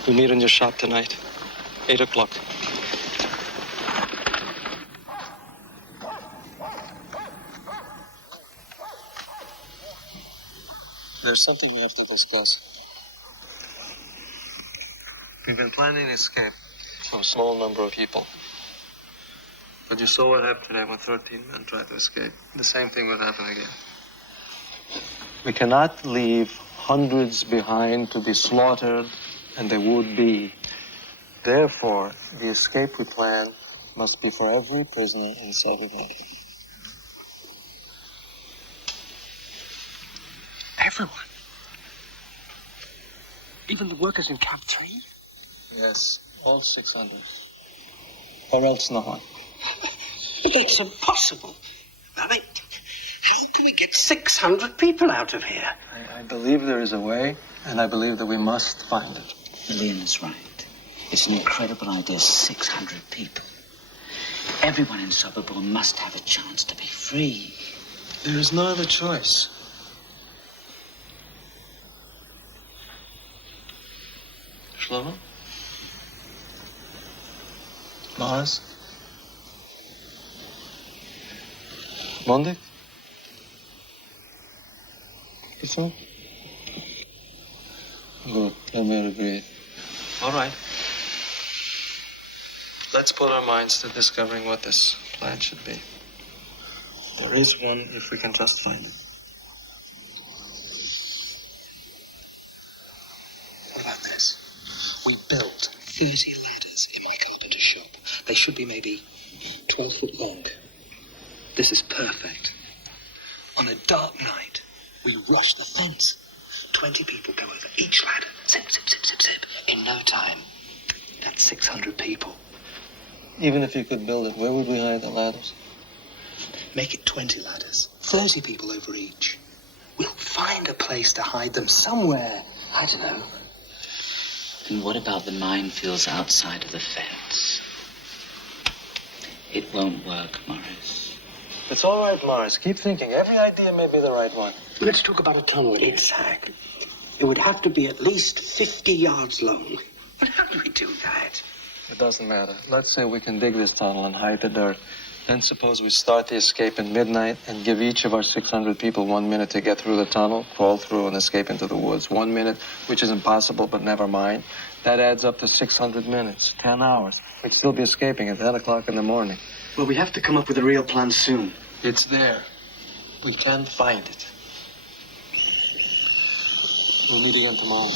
We meet in your shop tonight, 8 o'clock. There's something we have to discuss. We've been planning an escape from a small number of people. But you saw what happened today when 13 men tried to escape. The same thing will happen again. We cannot leave hundreds behind to be slaughtered, and they would be. Therefore, the escape we plan must be for every prisoner in Sobibor. Everyone? Even the workers in Camp 3? Yes, all 600. Or else no one. But that's impossible. I mean, how can we get 600 people out of here? I believe there is a way, and I believe that we must find it. Leon's right. It's an incredible idea, 600 people. Everyone in Sobibor must have a chance to be free. There is no other choice. Shlomo? Mars? Monday? So? Good, then we'll agree. All right. Let's put our minds to discovering what this plan should be. There is one if we can just find it. What about this? We built 30 ladders in my carpenter shop. They should be maybe 12 foot long. This is perfect. On a dark night, we rush the fence. 20 people go over each ladder. Zip, zip, zip, zip, zip. In no time, that's 600 people. Even if you could build it, where would we hide the ladders? Make it 20 ladders. 30 people over each. We'll find a place to hide them somewhere. I don't know. And what about the minefields outside of the fence? It won't work, Morris. It's all right, Morris. Keep thinking. Every idea may be the right one. Let's talk about a tunnel. Exactly. It would have to be at least 50 yards long. But how do we do that? It doesn't matter. Let's say we can dig this tunnel and hide the dirt. Then suppose we start the escape at midnight and give each of our 600 people 1 minute to get through the tunnel, crawl through, and escape into the woods. 1 minute, which is impossible, but never mind. That adds up to 600 minutes, 10 hours. We'd still be escaping at 10 o'clock in the morning. Well, we have to come up with a real plan soon. It's there. We can find it. We'll meet again tomorrow.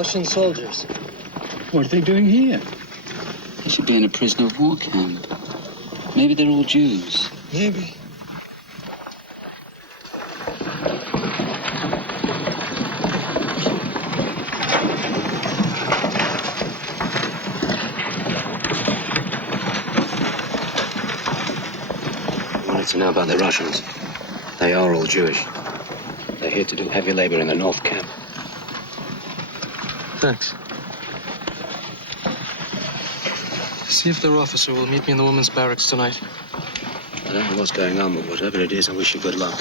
Russian soldiers. What are they doing here? They should be in a prisoner of war camp. Maybe they're all Jews. Maybe. I wanted to know about the Russians. They are all Jewish. They're here to do heavy labor in the North Camp. Thanks. See if their officer will meet me in the women's barracks tonight. I don't know what's going on, but whatever it is, I wish you good luck.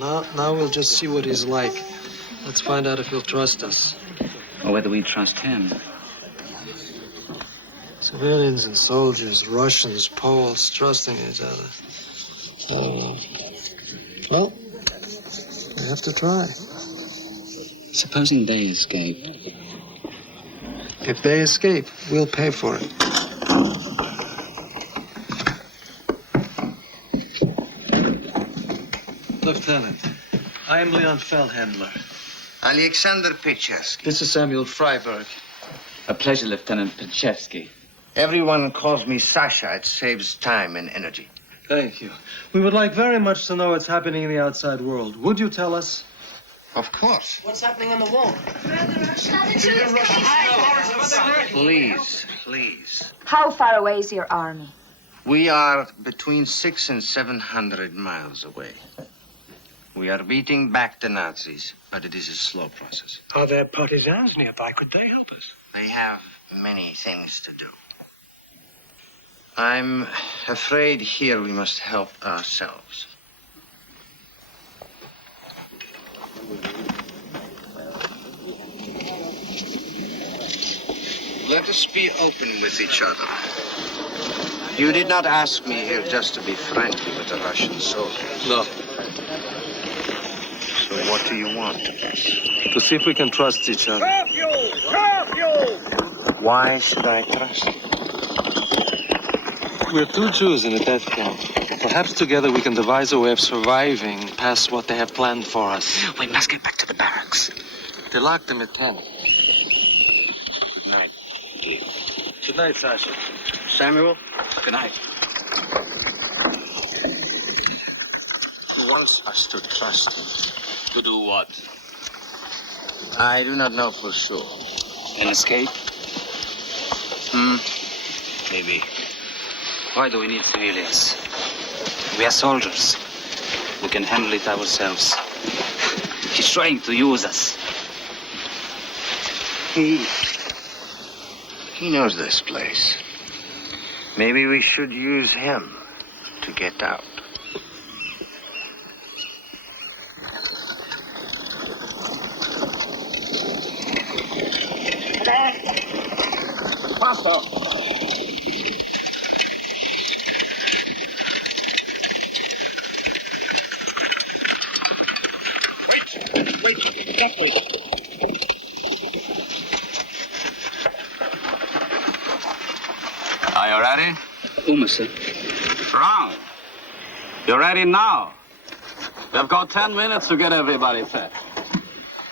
No. Now we'll just see what he's like. Let's find out if he'll trust us. Or whether we trust him. Civilians and soldiers, Russians, Poles, trusting each other. Oh, well, we have to try. Supposing they escape. If they escape, we'll pay for it. Lieutenant, I am Leon Feldhandler. Alexander Pechersky. This is Samuel Freiberg. A pleasure, Lieutenant Pachevsky. Everyone calls me Sasha. It saves time and energy. Thank you. We would like very much to know what's happening in the outside world. Would you tell us? Of course. What's happening on the wall? Please. How far away is your army? We are between 600 and 700 miles away. We are beating back the Nazis, but it is a slow process. Are there partisans nearby? Could they help us? They have many things to do. I'm afraid here we must help ourselves. Let us be open with each other. You did not ask me here just to be friendly with the Russian soldiers. No. So what do you want of us? To see if we can trust each other. Curfew! Why should I trust you? We're two Jews in a death camp. Perhaps together we can devise a way of surviving past what they have planned for us. We must get back to the barracks. They locked them at 10. Good night, please. Good night, Sasha. Samuel? Good night. Who wants us to trust him? To do what? I do not know for sure. An escape? Maybe. Why do we need civilians? We are soldiers. We can handle it ourselves. He's trying to use us. He knows this place. Maybe we should use him to get out. Faster! Wait, that way. Are you ready? Uma, sir. Wrong. You're ready now. We've got 10 minutes to get everybody fed.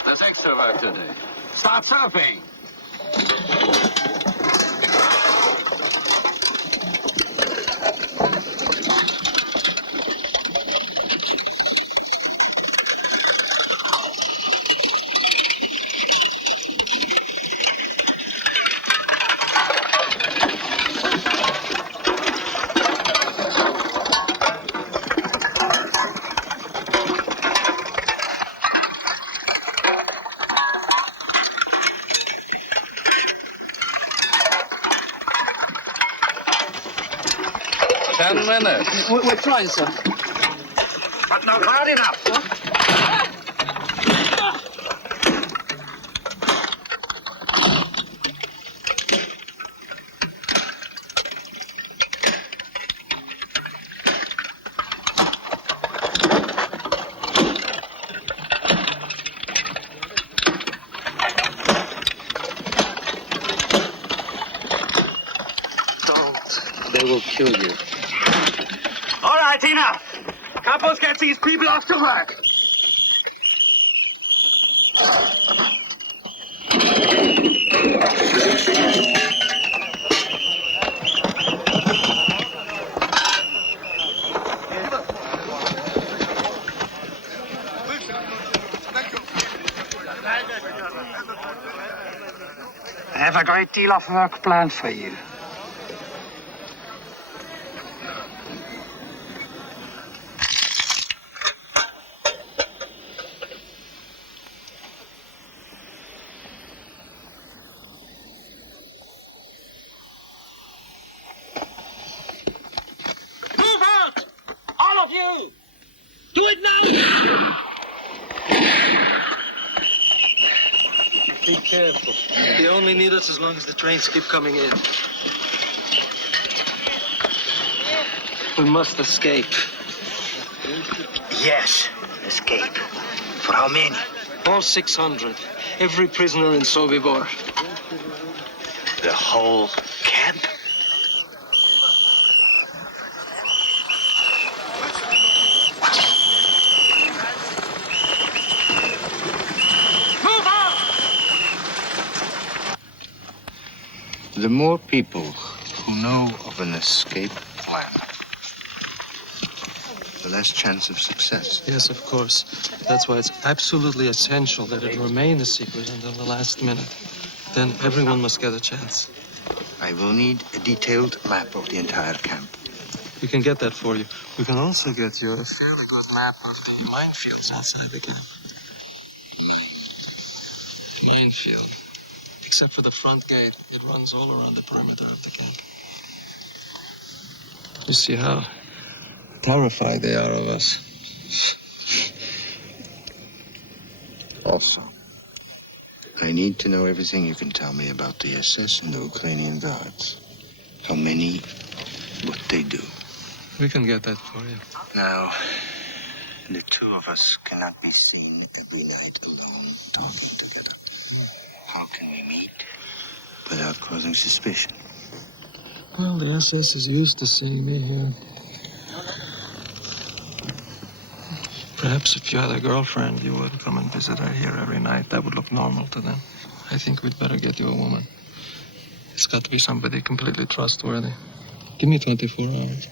There's extra work to do. Start surfing. We're trying, sir. But not hard enough. they will kill you. All right, enough. Campos gets these people off to work. I have a great deal of work planned for you. Move out! All of you! Do it now! Be careful. They only need us as long as the trains keep coming in. We must escape. Yes, escape. For how many? All 600. Every prisoner in Sobibor. The whole camp? Move out! The more people who know of an escape plan, the less chance of success. Yes, of course. That's why it's absolutely essential that it remain a secret until the last minute. Then everyone must get a chance. I will need a detailed map of the entire camp. We can get that for you. We can also get you a fairly good map of the minefields outside the camp. Minefield. Except for the front gate, it runs all around the perimeter of the camp. You see how terrified they are of us. Also, I need to know everything you can tell me about the SS and the Ukrainian guards. How many, what they do. We can get that for you. Now, the two of us cannot be seen every night alone talking together. How can we meet without causing suspicion? Well, the SS is used to seeing me here. Perhaps if you had a girlfriend, you would come and visit her here every night. That would look normal to them. I think we'd better get you a woman. It's got to be somebody completely trustworthy. Give me 24 hours.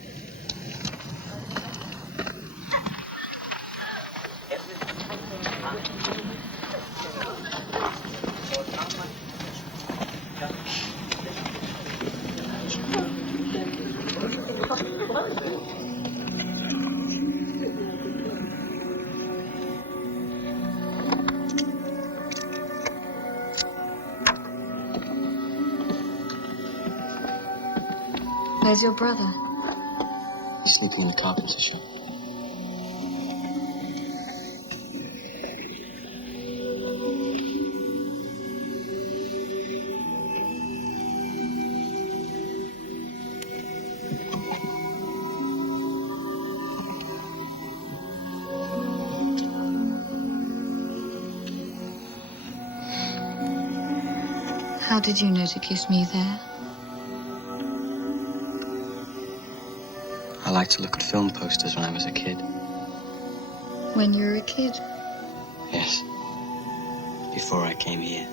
Where's your brother? He's sleeping in the carpenter's shop. How did you know to kiss me there? I liked to look at film posters when I was a kid. When you were a kid? Yes. Before I came here.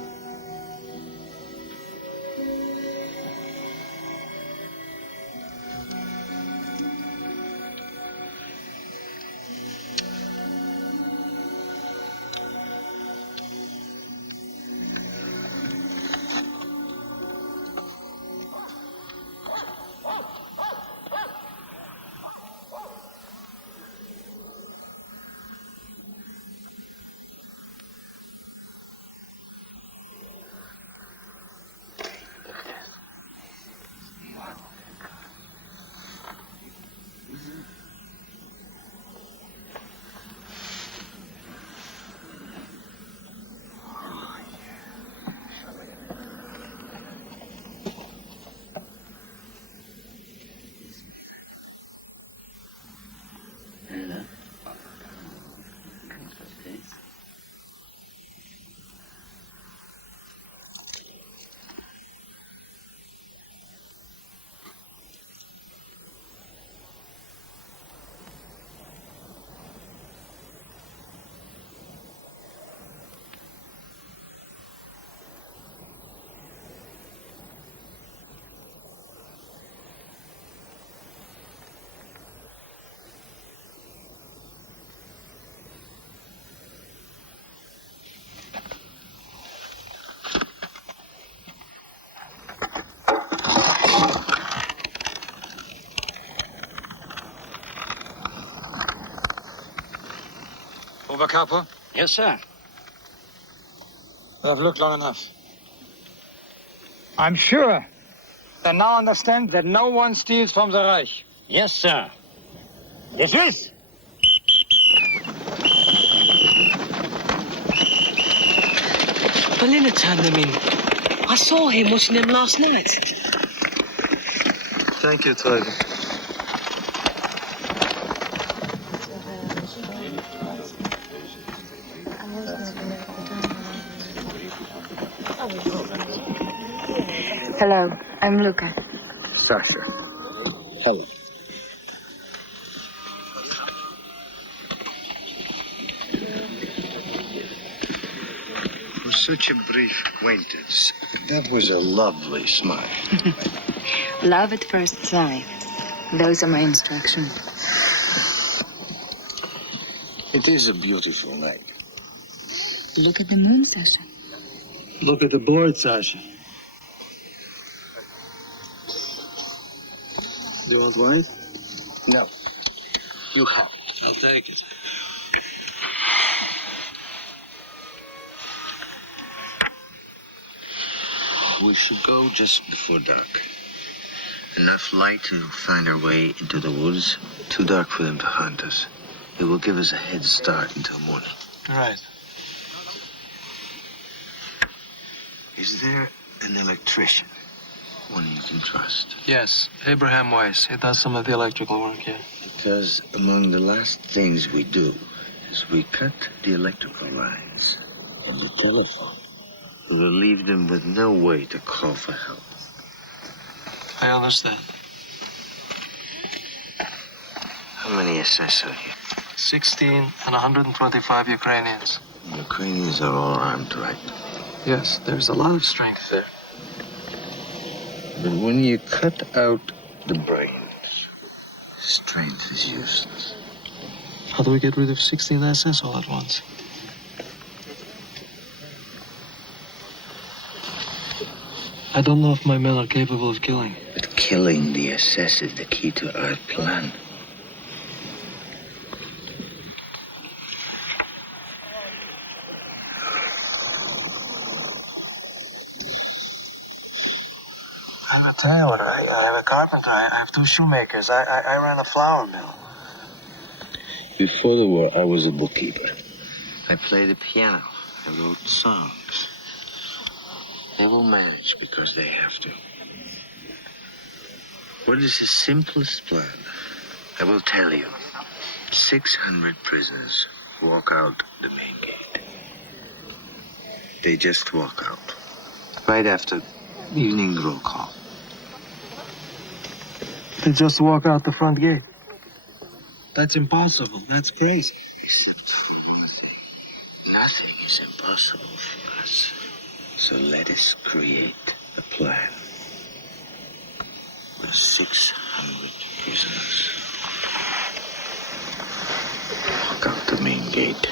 Obercapo? Yes, sir. I've looked long enough. I'm sure they now understand that no one steals from the Reich. Yes, sir. This is. Berliner turned them in. I saw him watching them last night. Thank you, Teufel. Hello, I'm Luca. Sasha. Hello. For such a brief acquaintance, that was a lovely smile. Love at first sight. Those are my instructions. It is a beautiful night. Look at the moon, Sasha. Look at the board, Sasha. Do you want white? No. You have it. I'll take it. We should go just before dark. Enough light to find our way into the woods. Too dark for them to hunt us. It will give us a head start until morning. Right. Is there an electrician? One you can trust? Yes, Abraham Weiss. He does some of the electrical work here. Because among the last things we do is we cut the electrical lines of the telephone. We will leave them with no way to call for help. I understand. How many SS are here? 16 and 125 Ukrainians. Ukrainians are all armed, right? Yes, there's a lot of strength there. But when you cut out the brains, strength is useless. How do we get rid of 16 SS all at once? I don't know if my men are capable of killing. But killing the SS is the key to our plan. I'm a tailor. I have a carpenter. I have 2 shoemakers. I ran a flour mill. Before the war, I was a bookkeeper. I played the piano. I wrote songs. They will manage because they have to. What is the simplest plan? I will tell you. 600 prisoners walk out the main gate. They just walk out. Right after evening roll call. They just walk out the front gate. That's impossible. That's crazy. Except for nothing. Nothing is impossible for us. So let us create a plan. With 600 prisoners. Walk out the main gate.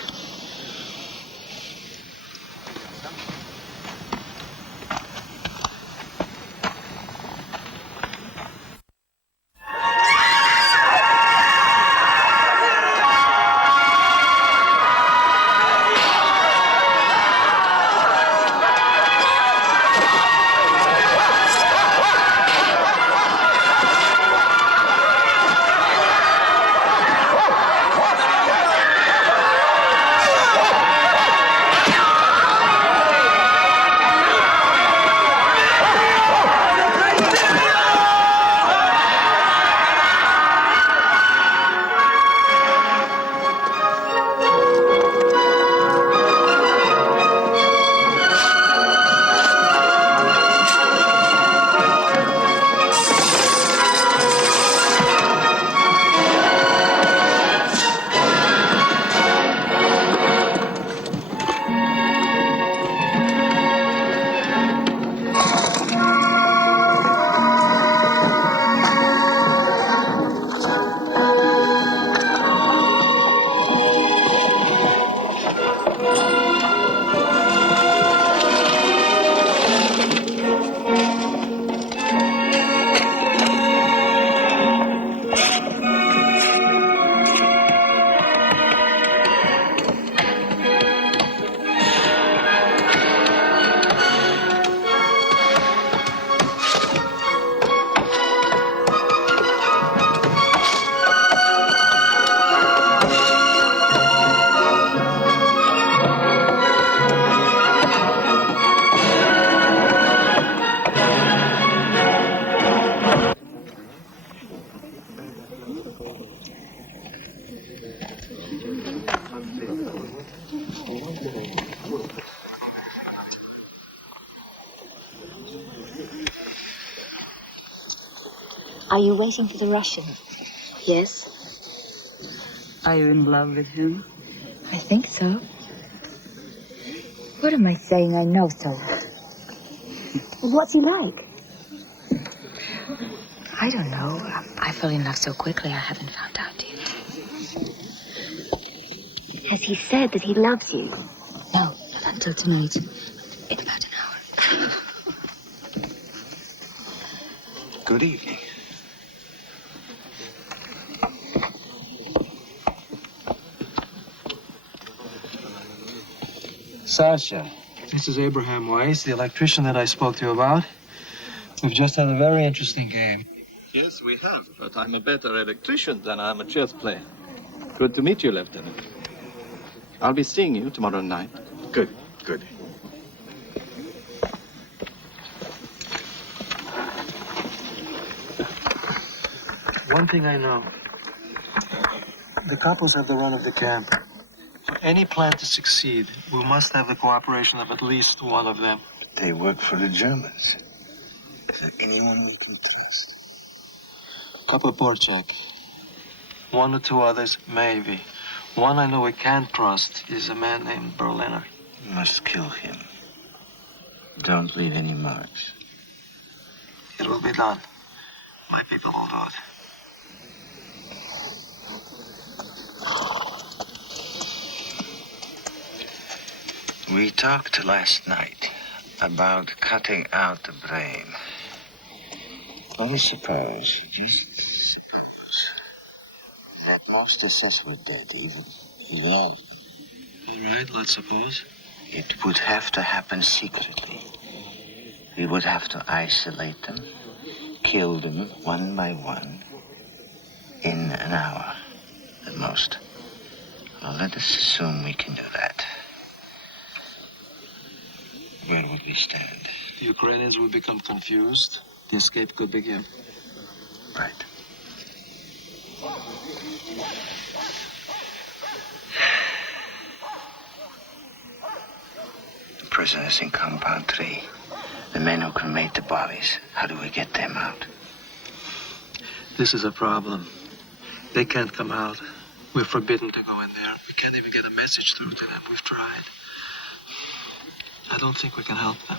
Are you waiting for the Russian? Yes. Are you in love with him? I think so. What am I saying? I know so. What's he like? I don't know. I fell in love so quickly I haven't found out yet. Has he said that he loves you? No, not until tonight. In about an hour. Good evening. Sasha, this is Abraham Weiss, the electrician that I spoke to you about. We've just had a very interesting game. Yes, we have, but I'm a better electrician than I'm a chess player. Good to meet you, Lieutenant. I'll be seeing you tomorrow night. Good, good. One thing I know. The couples have the run of the camp. For any plan to succeed, we must have the cooperation of at least one of them. They work for the Germans. Is there anyone we can trust? Couple Borchak. One or two others, maybe. One I know we can't trust is a man named Berliner. You must kill him. Don't leave any marks. It will be done. My people will do it. We talked last night about cutting out the brain. Only suppose, just suppose, that most SS were dead, even all. All right, let's suppose. It would have to happen secretly. We would have to isolate them, kill them one by one, in an hour at most. Well, let us assume we can do that. Where would we stand? The Ukrainians would become confused. The escape could begin. Right. The prisoners in Compound 3. The men who cremate the bodies. How do we get them out? This is a problem. They can't come out. We're forbidden to go in there. We can't even get a message through to them. We've tried. I don't think we can help them.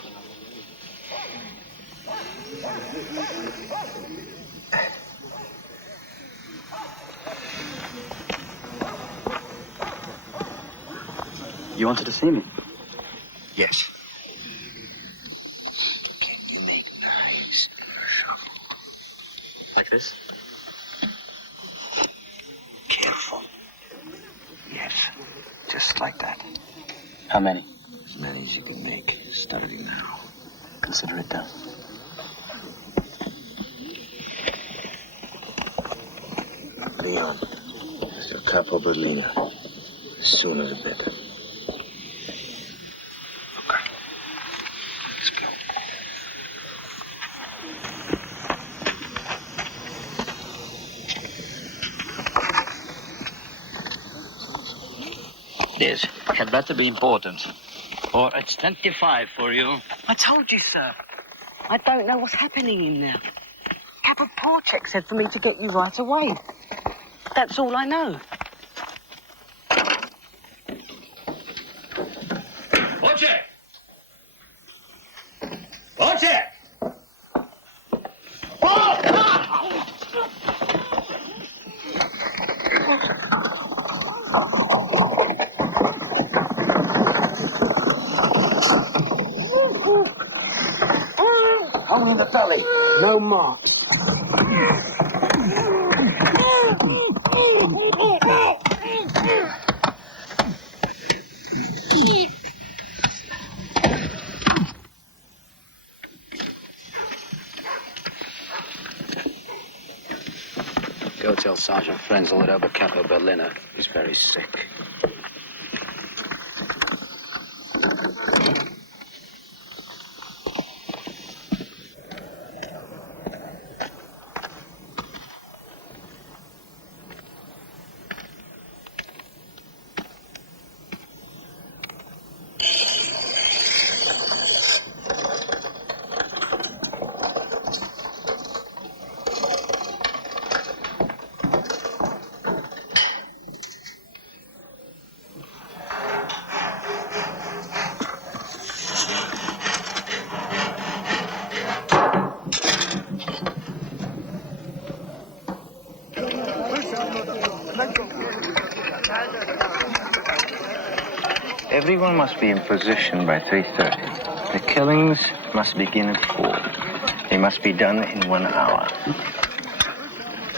You wanted to see me? Yes. Can you make knives in your shovel? Like this? Careful. Yes, just like that. How many? As many as you can make, starting now. Consider it done. Leon, there's your capo Berliner. The sooner the better. Okay. Let's go. Yes, had better be important. Or it's 25 for you. I told you, sir. I don't know what's happening in there. Captain Porchek said for me to get you right away. That's all I know. Porchek! Porchek! Only in the belly. No marks. Go tell Sergeant Frenzel that Oberkapo Berliner is very sick. Everyone must be in position by 3:30. The killings must begin at 4. They must be done in 1 hour.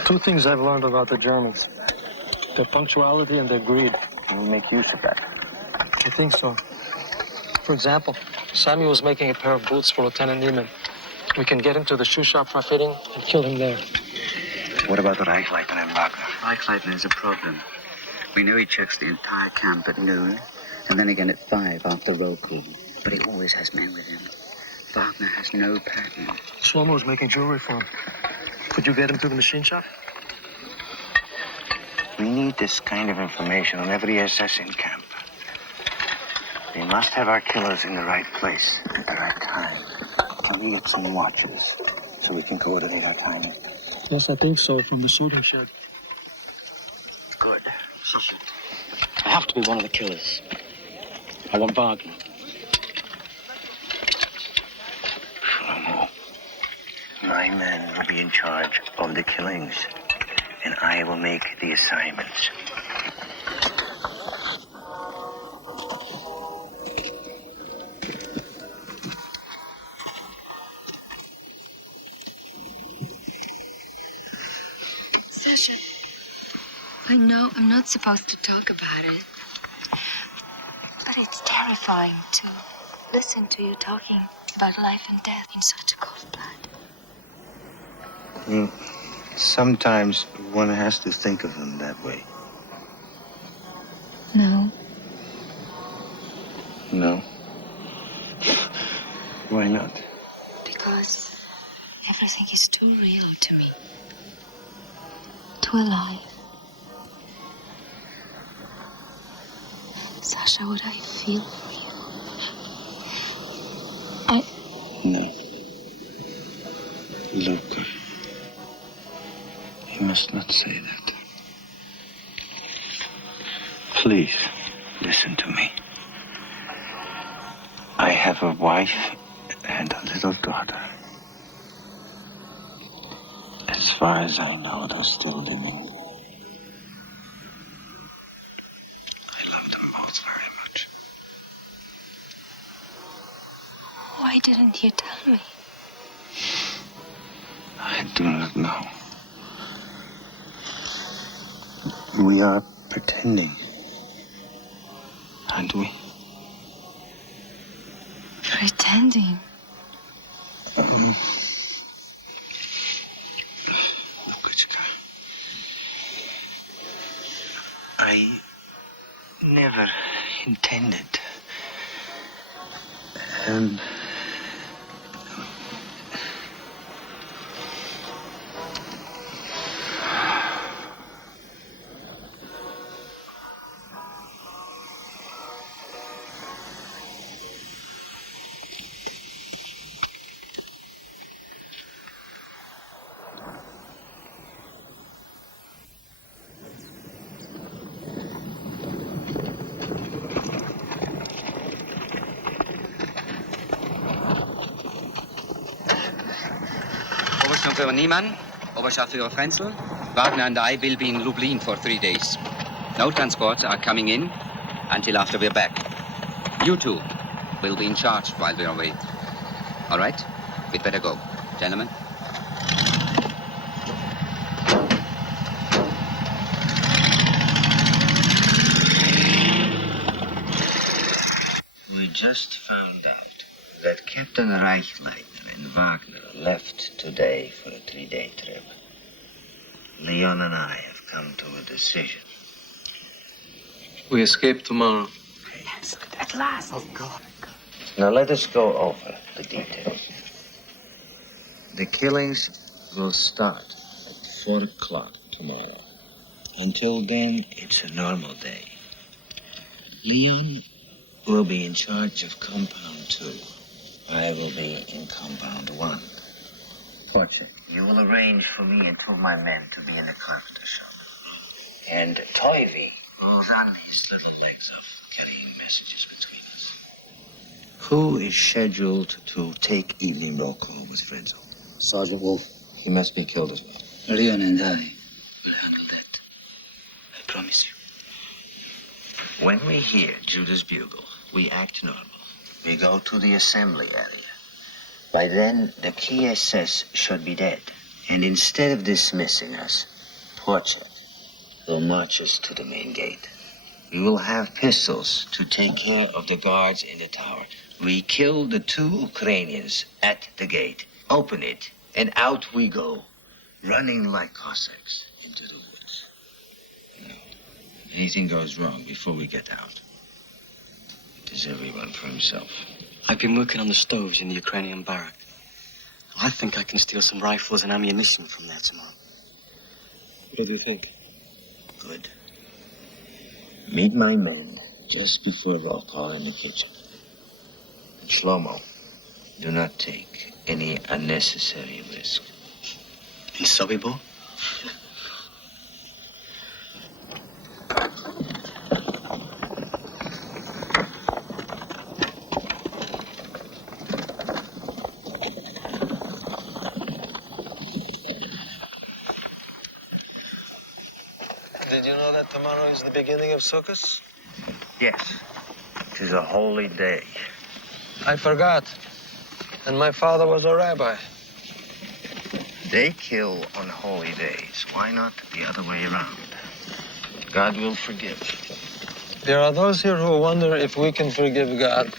Two things I've learned about the Germans. Their punctuality and their greed. Can we make use of that? I think so. For example, Samuel was making a pair of boots for Lieutenant Neiman. We can get him to the shoe shop for fitting and kill him there. What about the Reichleiter and Wagner? Reichleitner is a problem. We know he checks the entire camp at noon, and then again at 5 after roll call. But he always has men with him. Wagner has no pattern. Shlomo's making jewelry for him. Could you get him to the machine shop? We need this kind of information on every SS in camp. We must have our killers in the right place at the right time. Can we get some watches so we can coordinate our timing? Yes, I think so, from the shooting shed. Good. Sasha, I have to be one of the killers. I want Wagner. Shlomo, my men will be in charge of the killings, and I will make the assignments. Sasha, I know I'm not supposed to talk about it, but it's terrifying to listen to you talking about life and death in such a cold blood. Sometimes one has to think of them that way. No. No? Why not? Because everything is too real to me. Too alive. Sasha, what I feel for you. No. Luca. You must not say that. Please, listen to me. I have a wife and a little daughter. As far as I know, they're still living. I love them both very much. Why didn't you tell me? I do not know. We are pretending, aren't we? Pretending? Lukichka, I never intended. Oberstümpfer Niemann, Oberscharführer Frenzel, Wagner and I will be in Lublin for 3 days. No transports are coming in until after we're back. You two will be in charge while we're away. All right? We'd better go. Gentlemen? We just found out that Captain Reichleitner and Wagner left today for a 3-day trip. Leon and I have come to a decision. We escape tomorrow. At last. Oh, God. Now let us go over the details. The killings will start at 4 o'clock tomorrow. Until then, it's a normal day. Leon will be in charge of Compound 2. I will be in Compound 1. Torche, you will arrange for me and 2 of my men to be in the carpenter shop. And Toivy will run his little legs off, carrying messages between us. Who is scheduled to take evening roll call with Frenzel? Sergeant Wolf. He must be killed as well. Leon and I will handle that. I promise you. When we hear Judah's bugle, we act normal. We go to the assembly area. By then, the key SS should be dead. And instead of dismissing us, Porcher will march us to the main gate. We will have pistols to take care of the guards in the tower. We kill the 2 Ukrainians at the gate, open it, and out we go, running like Cossacks into the woods. No, if anything goes wrong before we get out, it is everyone for himself. I've been working on the stoves in the Ukrainian barrack. I think I can steal some rifles and ammunition from there tomorrow. What do you think? Good. Meet my men just before roll call in the kitchen. And Shlomo, do not take any unnecessary risk. In Sobibor? Did you know that tomorrow is the beginning of Sukkot? Yes, it is a holy day. I forgot. And my father was a rabbi. They kill on holy days. Why not the other way around? God will forgive. There are those here who wonder if we can forgive God.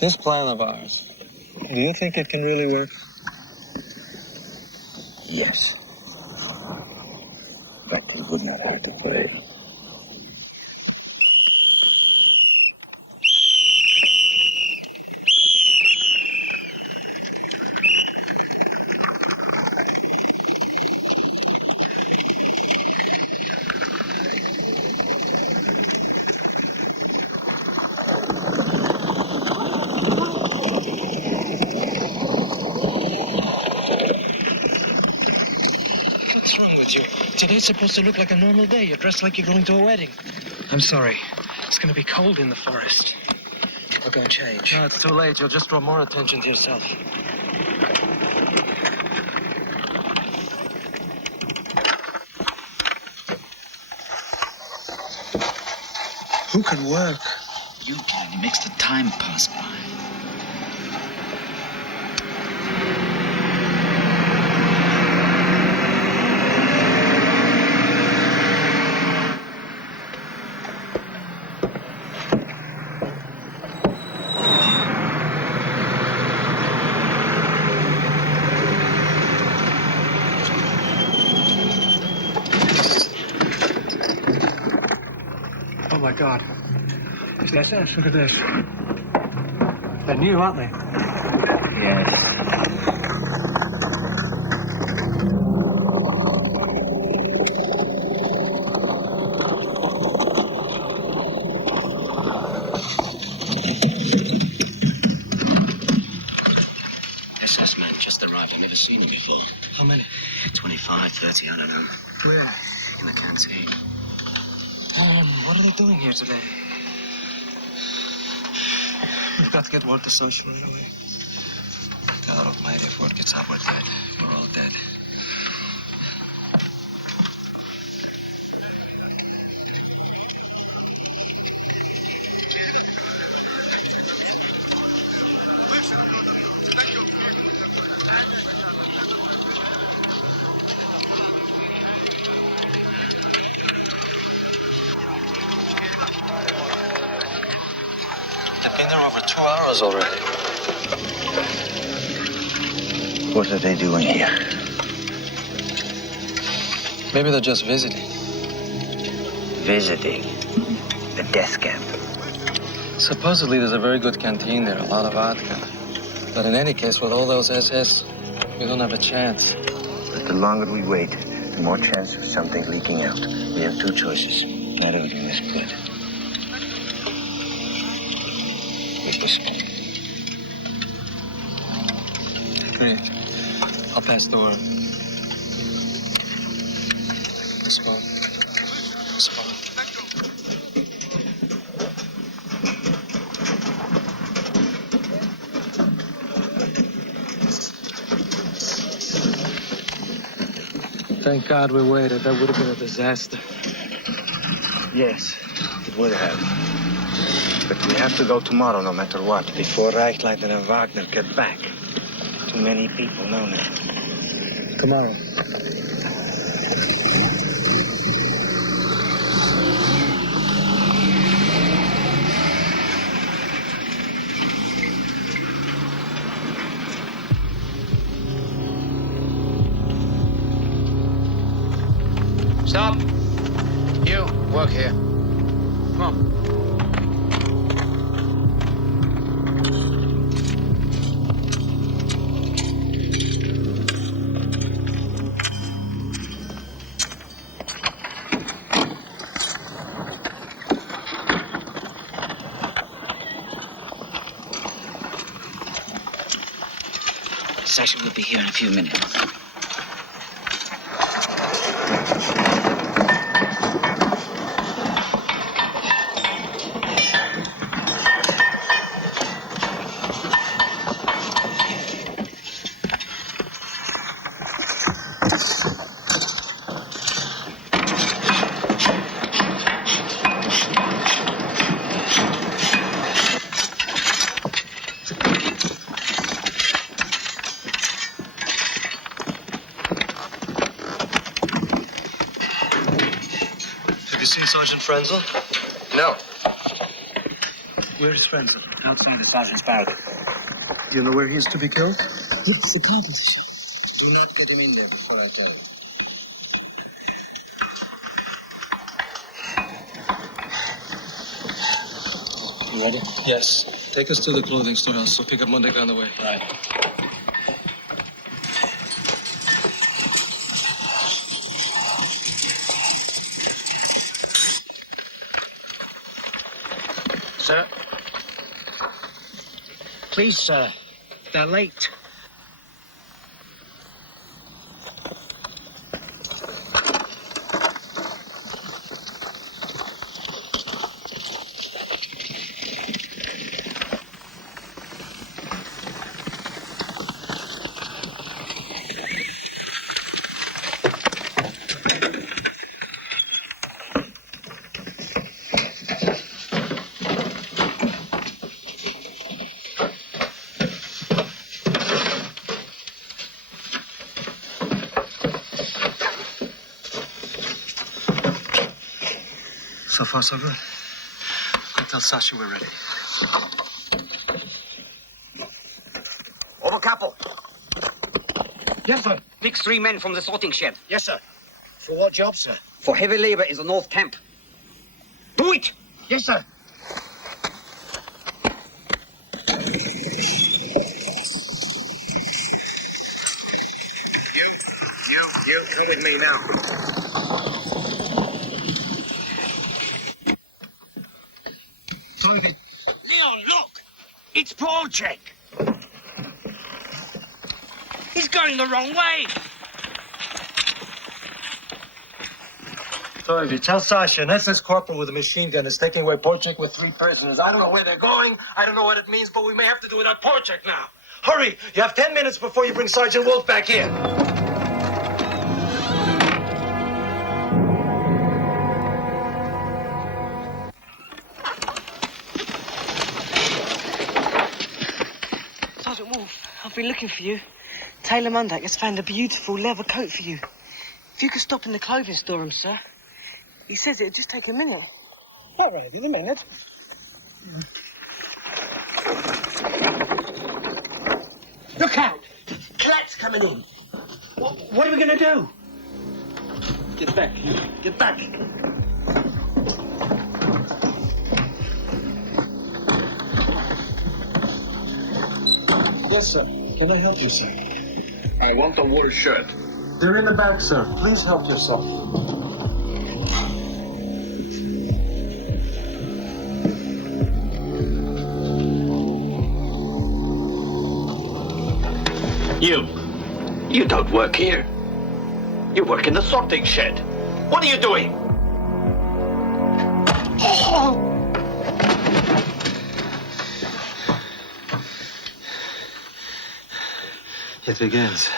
This plan of ours, do you think it can really work? Yes. But it would not hurt to pray. What's wrong with you? Today's supposed to look like a normal day. You're dressed like you're going to a wedding. I'm sorry. It's going to be cold in the forest. I'll go and change. No, it's too late. You'll just draw more attention to yourself. Who can work? You can. It makes the time pass by. Oh, my God. It's the SS. Look at this. They're new, aren't they? Yeah. SS man just arrived. I've never seen him before. How many? 25, 30, I don't know. Where? In the canteen. What are they doing here today? We've got to get word to social right away. God almighty, if word gets out, we're dead. We're all dead. They've been there over 2 hours already. What are they doing here? Maybe they're just visiting. Visiting the death camp. Supposedly there's a very good canteen there, a lot of vodka. But in any case, with all those SS, we don't have a chance. But the longer we wait, the more chance of something leaking out. We have 2 choices. Neither of them is good. We postpone. Hey, I'll pass the word. Respond. Respond. Thank God we waited. That would have been a disaster. Yes, it would have. But we have to go tomorrow, no matter what, before Reichleiter and Wagner get back. Too many people know now. Tomorrow. Stop. You, work here. Come on. Sasha will be here in a few minutes. Have you seen Sergeant Frenzel? No. Where's Frenzel? Outside the sergeant's barrack. Do you know where he is to be killed? It's the carpenter. Do not get him in there before I tell you. You ready? Yes. Take us to the clothing store. I'll pick up Monday on the way. Right. Sir? Please, sir. They're late. So far, so good. Go tell Sasha we're ready. Oberkappel. Yes, sir. Fix 3 men from the sorting shed. Yes, sir. For what job, sir? For heavy labor in the North Camp. Do it! Yes, sir. You come with me now. Leon, look! It's Porchek! He's going the wrong way! So if you tell Sasha an SS corporal with a machine gun is taking away Porchek with 3 prisoners, I don't know where they're going, I don't know what it means, but we may have to do without Porchek now. Hurry! You have 10 minutes before you bring Sergeant Wolf back here. Sergeant Wolf, I've been looking for you. Taylor Mundak has found a beautiful leather coat for you. If you could stop in the clothing store, sir. He says it'd just take a minute. All right, in a minute. Look out! Cat's coming in. What are we going to do? Get back. Get back. Yes, sir. Can I help you, sir? I want a wool shirt. They're in the back, sir. Please help yourself. You don't work here. You work in the sorting shed. What are you doing? It begins.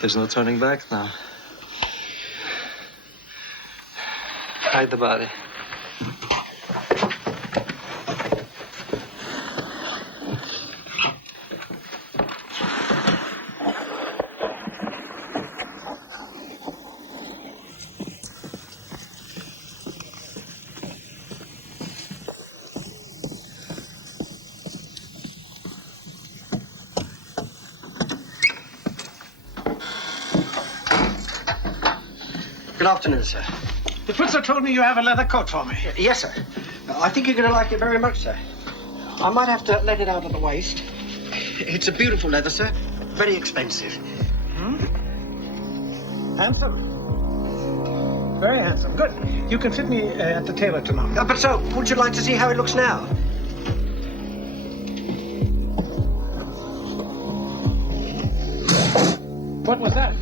There's no turning back now. Hide the body. Good afternoon, sir. The putzer told me you have a leather coat for me. Yes, sir. I think you're going to like it very much, sir. I might have to let it out at the waist. It's a beautiful leather, sir. Very expensive. Handsome. Very handsome. Good. You can fit me at the tailor tomorrow. But, sir, would you like to see how it looks now? What was that?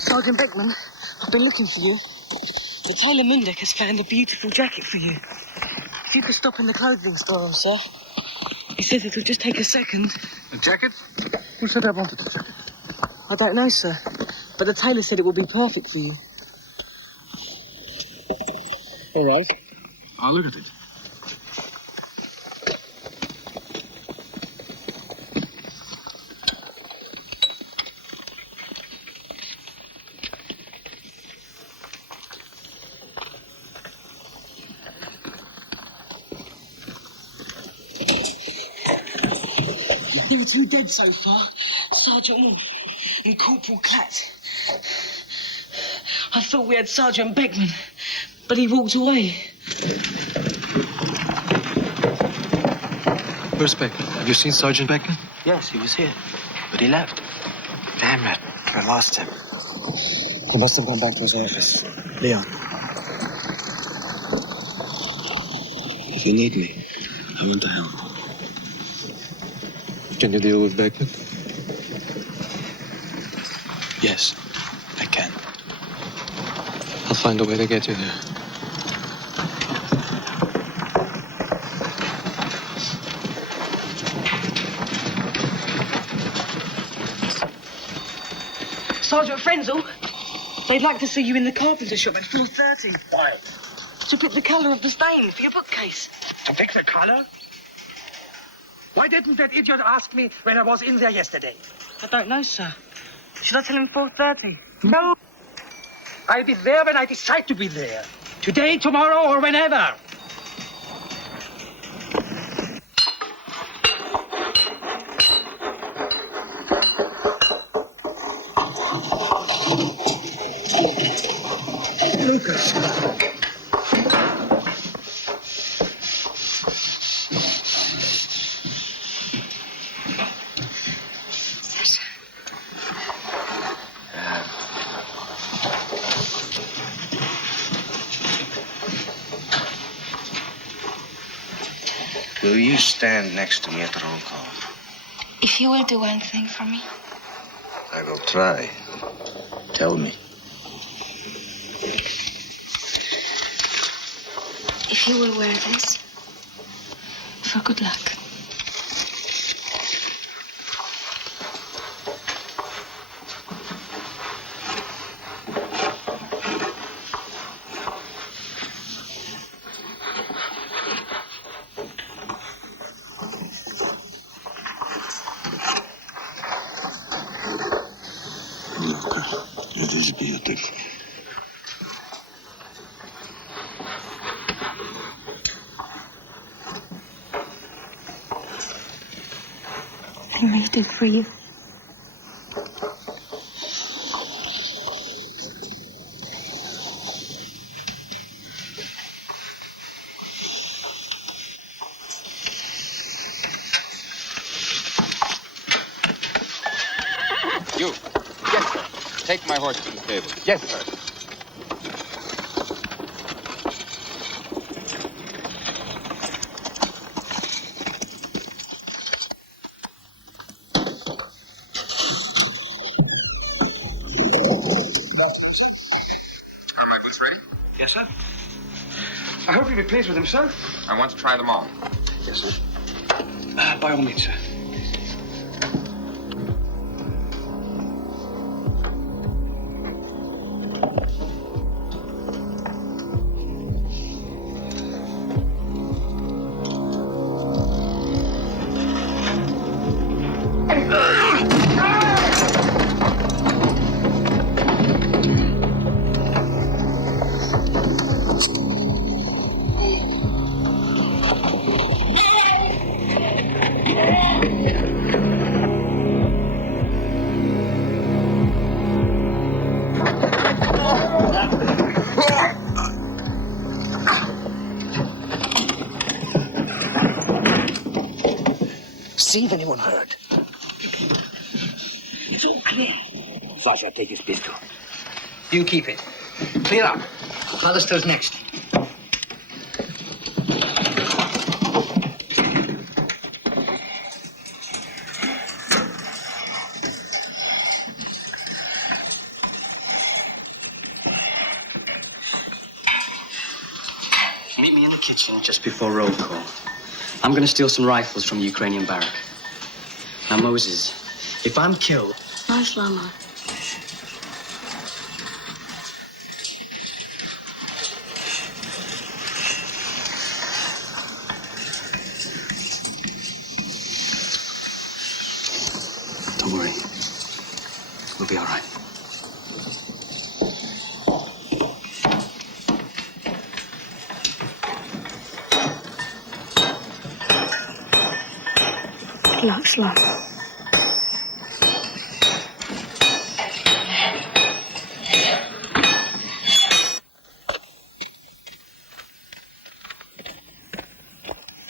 Sergeant Beckman, I've been looking for you. The tailor Mindek has found a beautiful jacket for you. If you could stop in the clothing store, sir. He says it'll just take a second. A jacket? Who said I wanted a jacket? I don't know, sir. But the tailor said it will be perfect for you. All right. I'll look at it. There are 2 dead so far. Sergeant Moore and Corporal Klatt. I thought we had Sergeant Beckman, but he walked away. Where's Beckman? Have you seen Sergeant Beckman? Yes, he was here. But he left. Damn it. I lost him. He must have gone back to his office. Leon. If you need me, I want to help. Can you deal with Beckman? Yes, I can. I'll find a way to get you there. Sergeant Frenzel, they'd like to see you in the carpenter shop at 4:30. Why? To pick the colour of the stain for your bookcase. To pick the color? Why didn't that idiot ask me when I was in there yesterday? I don't know, sir. Should I tell him 4:30? No. I'll be there when I decide to be there. Today, tomorrow, or whenever. Lucas. Will you stand next to me at the roll call? If you will do one thing for me. I will try. Tell me. If you will wear this, for good luck. It is beautiful. I made it for you. You. Yes, sir. Take my horse to the stable. Yes, sir. Cigarettes ready? Yes, sir. I hope you'll be pleased with them, sir. I want to try them all. Yes, sir. By all means, sir. See if anyone heard. It's all clear. Sasha, take his pistol. You keep it. Clear up. Ballister's next. Meet me in the kitchen just before roll call. I'm going to steal some rifles from the Ukrainian barrack. Now, Moses, if I'm killed... Nice, Lama. Don't worry. We'll be all right. Looks like.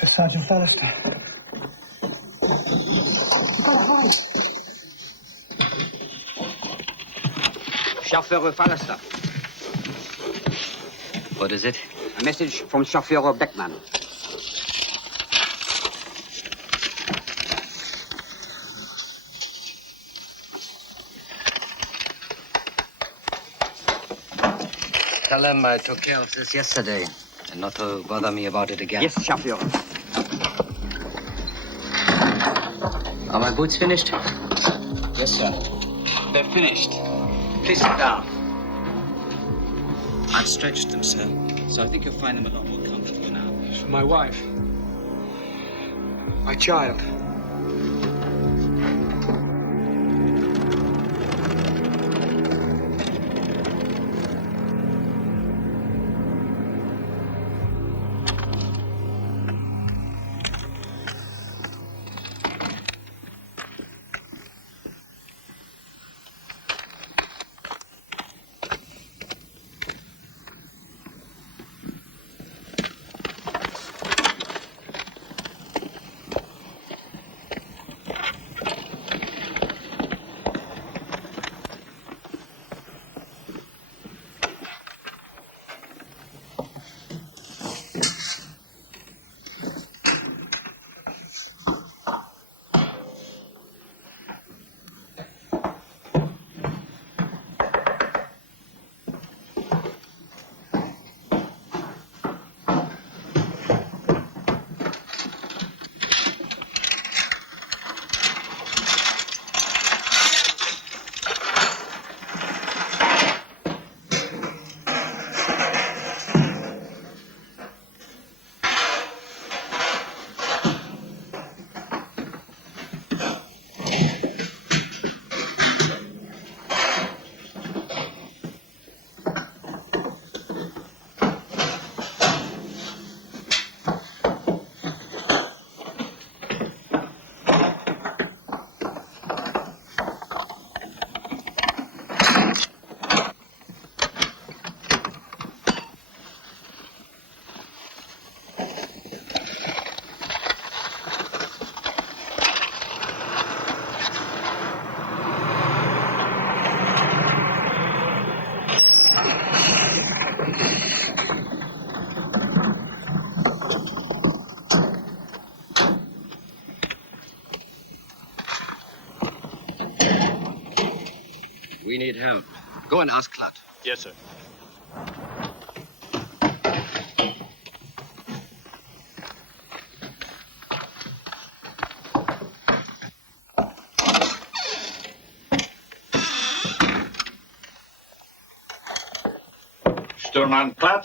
Sergeant Ballister. Chauffeur Ballister. What is it? A message from Chauffeur Beckman. Tell him I took care of this yesterday, and not to bother me about it again. Yes, Chauffeur. Are my boots finished? Yes, sir. They're finished. Please sit down. I've stretched them, sir, so I think you'll find them a lot more comfortable now. For my wife. My child. We need help. Go and ask Clut. Yes, sir. Stuurman klaar?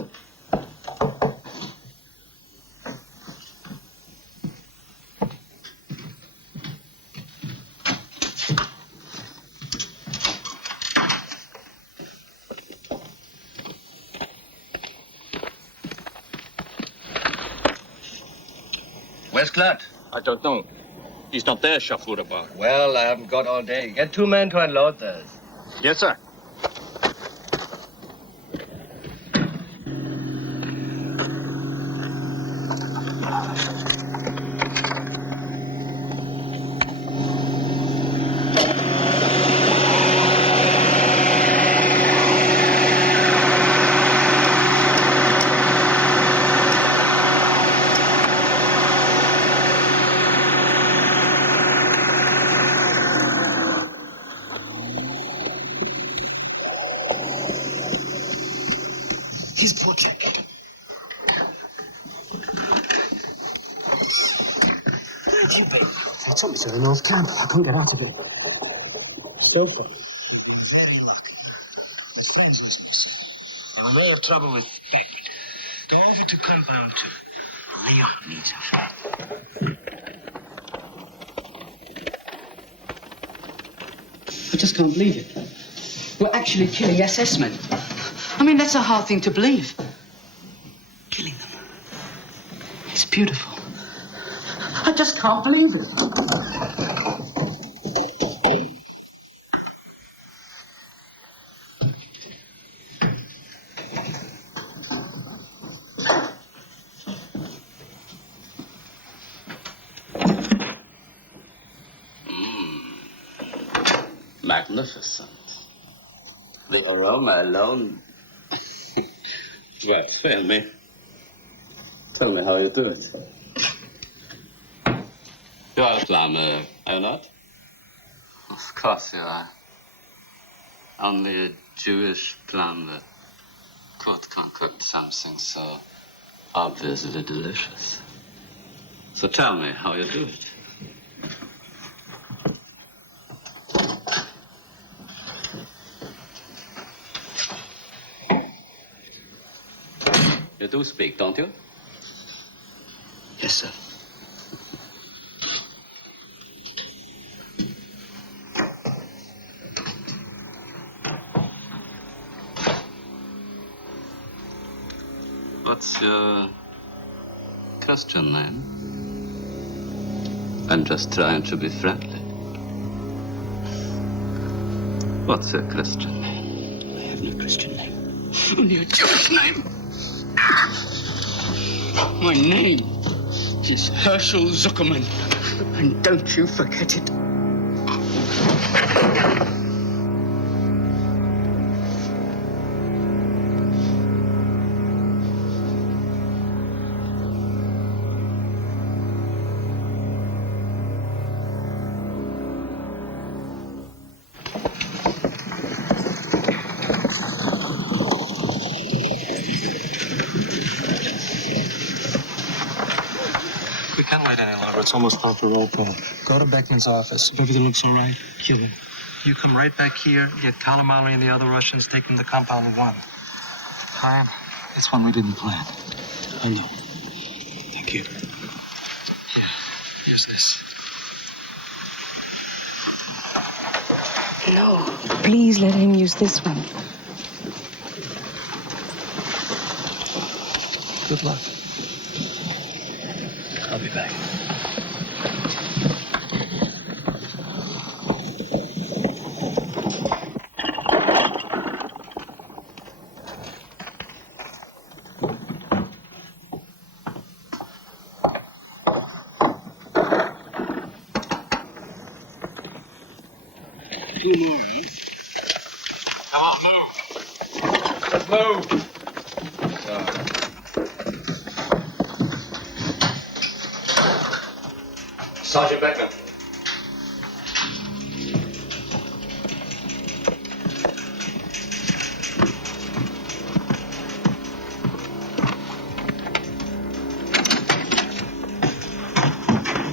Where's Clark? I don't know. He's not there, Shafuraba. Well, I haven't got all day. Get 2 men to unload those. Yes, sir. He's Portek. Where'd you be? They took me to the North Camp. I couldn't get out of it. So far, you've been very lucky. There's thousands of us. We're in rare trouble with Bagman. Go over to Compound 2. Leon needs a friend. I just can't believe it. We're actually killing SS men. I mean, that's a hard thing to believe. Killing them. It's beautiful. I just can't believe it. Magnificent. The aroma alone. Well, tell me how you do it. You are a plumber, are you not? Of course you are. Only a Jewish plumber could concoct something so obviously delicious. So tell me how you do it. You do speak, don't you? Yes, sir. What's your Christian name? I'm just trying to be friendly. What's your Christian name? I have no Christian name. Only a Jewish name. My name is Herschel Zuckerman. And don't you forget it. We can't wait any longer. It's almost time for roll call. Go to Beckman's office. If everything looks all right, kill him. You come right back here, get Kalamali and the other Russians, take them to Compound 1. Time? It's one we didn't plan. I know. Thank you. Here, here's this. No. Please let him use this one. Good luck. I'll be back. Let's move. Sergeant Beckman.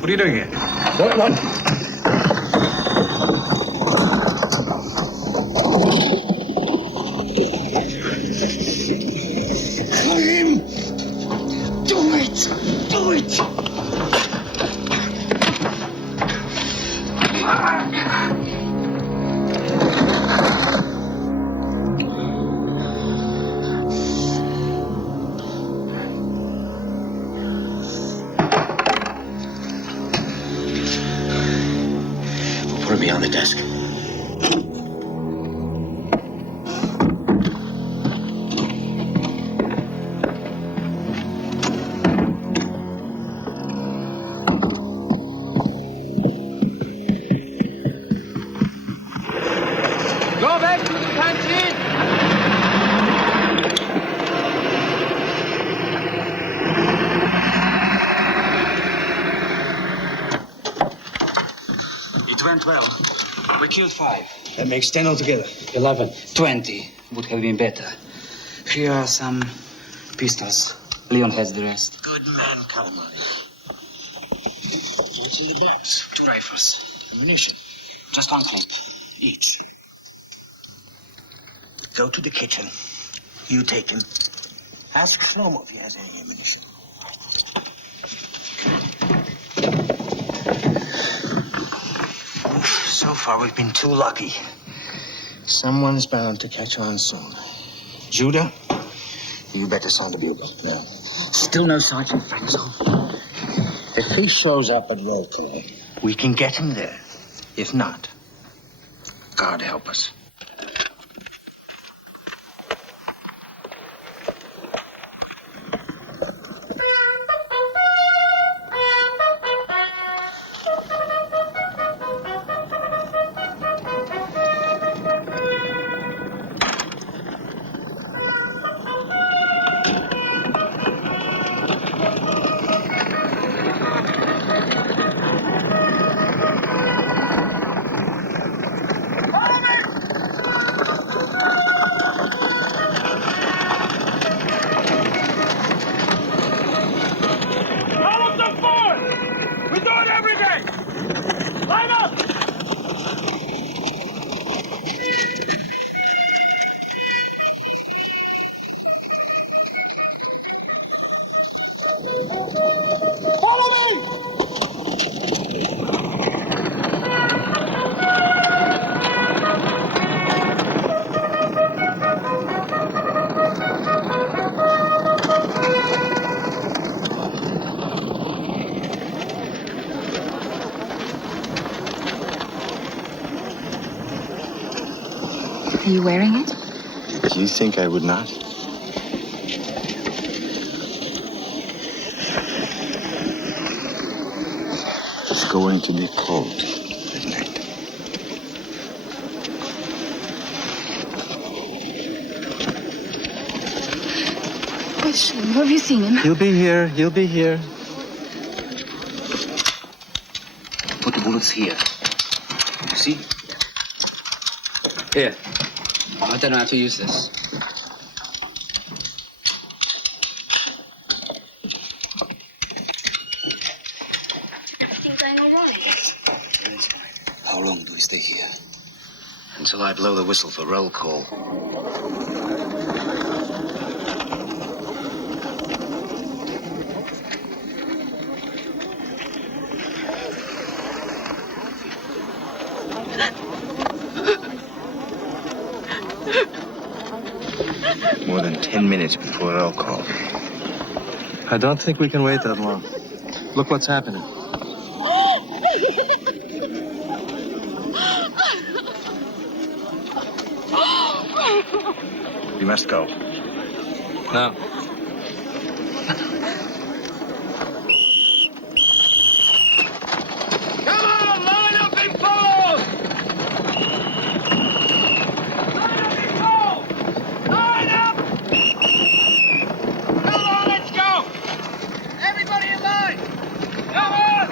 What are you doing here? What? on the desk. Go back to the canteen! It went well. We killed 5. That makes 10 altogether. 11. 20 would have been better. Here are some pistols. Leon has the rest. Good man, Calamari. What's in the bags? 2 rifles. Ammunition. Just 1 clip. Each. Go to the kitchen. You take him. Ask Shlomo if he has any ammunition. So far, we've been too lucky. Someone's bound to catch on soon. Judah, you better sound the bugle. No. Still no Sergeant Frenzel. If he shows up at roll call, we can get him there. If not, God help us. Are you wearing it? Do you think I would not? It's going to be cold at night. Where's Shlomo? Have you seen him? He'll be here. He'll be here. Put the bullets here. See? Here. I don't know how to use this. How long do we stay here? Until I blow the whistle for roll call. More than 10 minutes before roll call. I don't think we can wait that long. Look what's happening. You must go. No. Come on, line up in pose! Line up in pose! Line up! Come on, let's go! Everybody in line! Come on!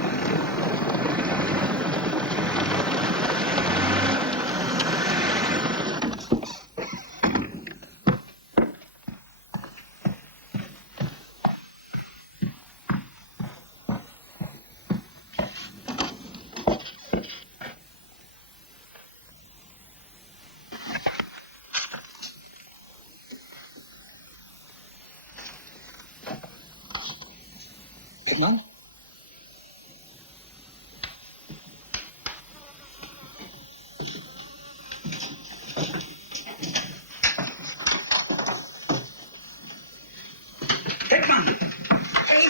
None? Hickman! Hey!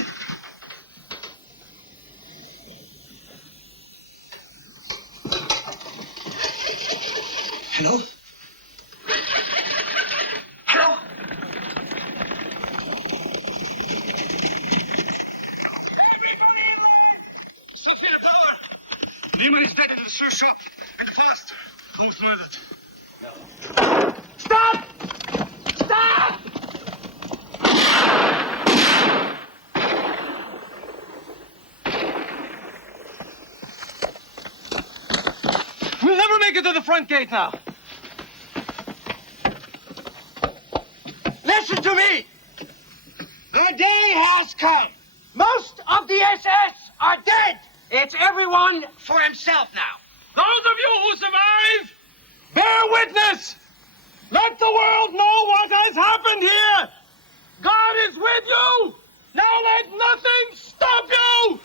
Jemand ist weg in the shoe shop. Bitte fast. Close loaded. No. Stop! Stop! We'll never make it to the front gate now. Listen to me. The day has come. Most of the SS are dead. It's everyone for himself now. Those of you who survive, Bear witness. Let the world know what has happened here. God is with you. Now let nothing stop you.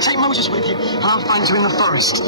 Take Moses with you, and I'll find you in the forest.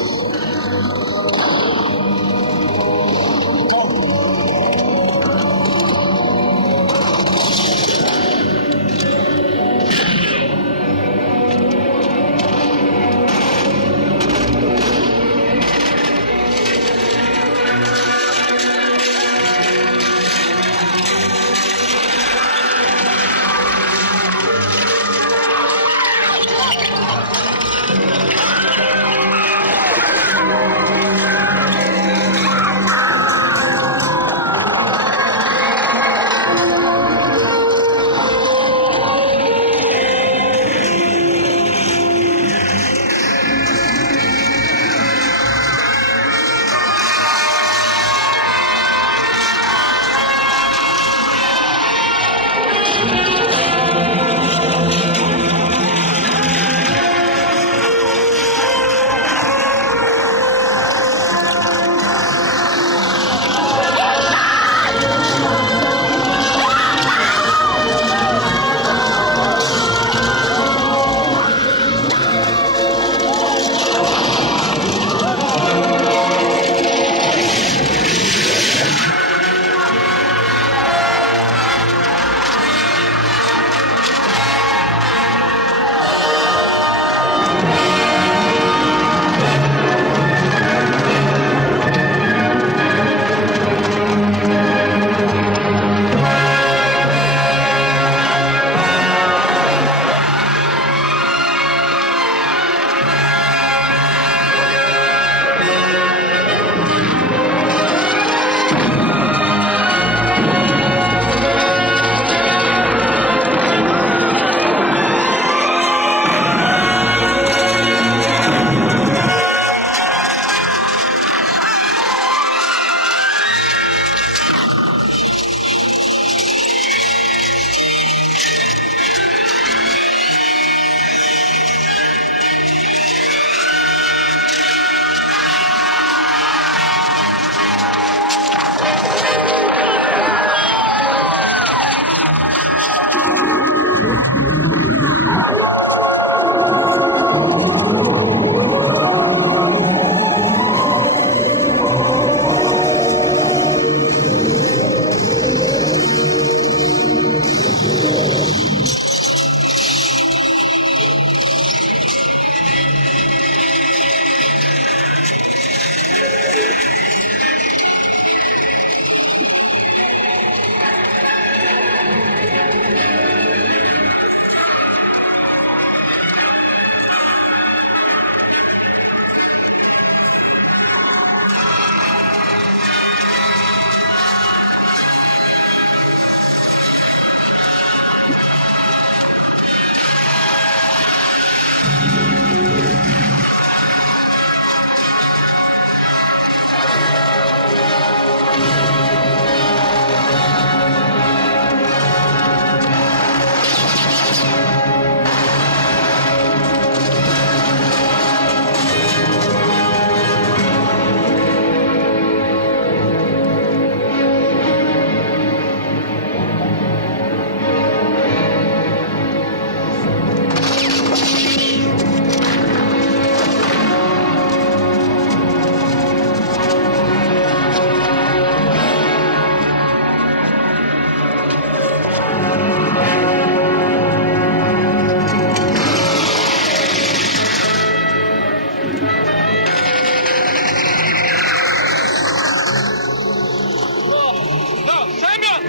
Samuel! Samuel!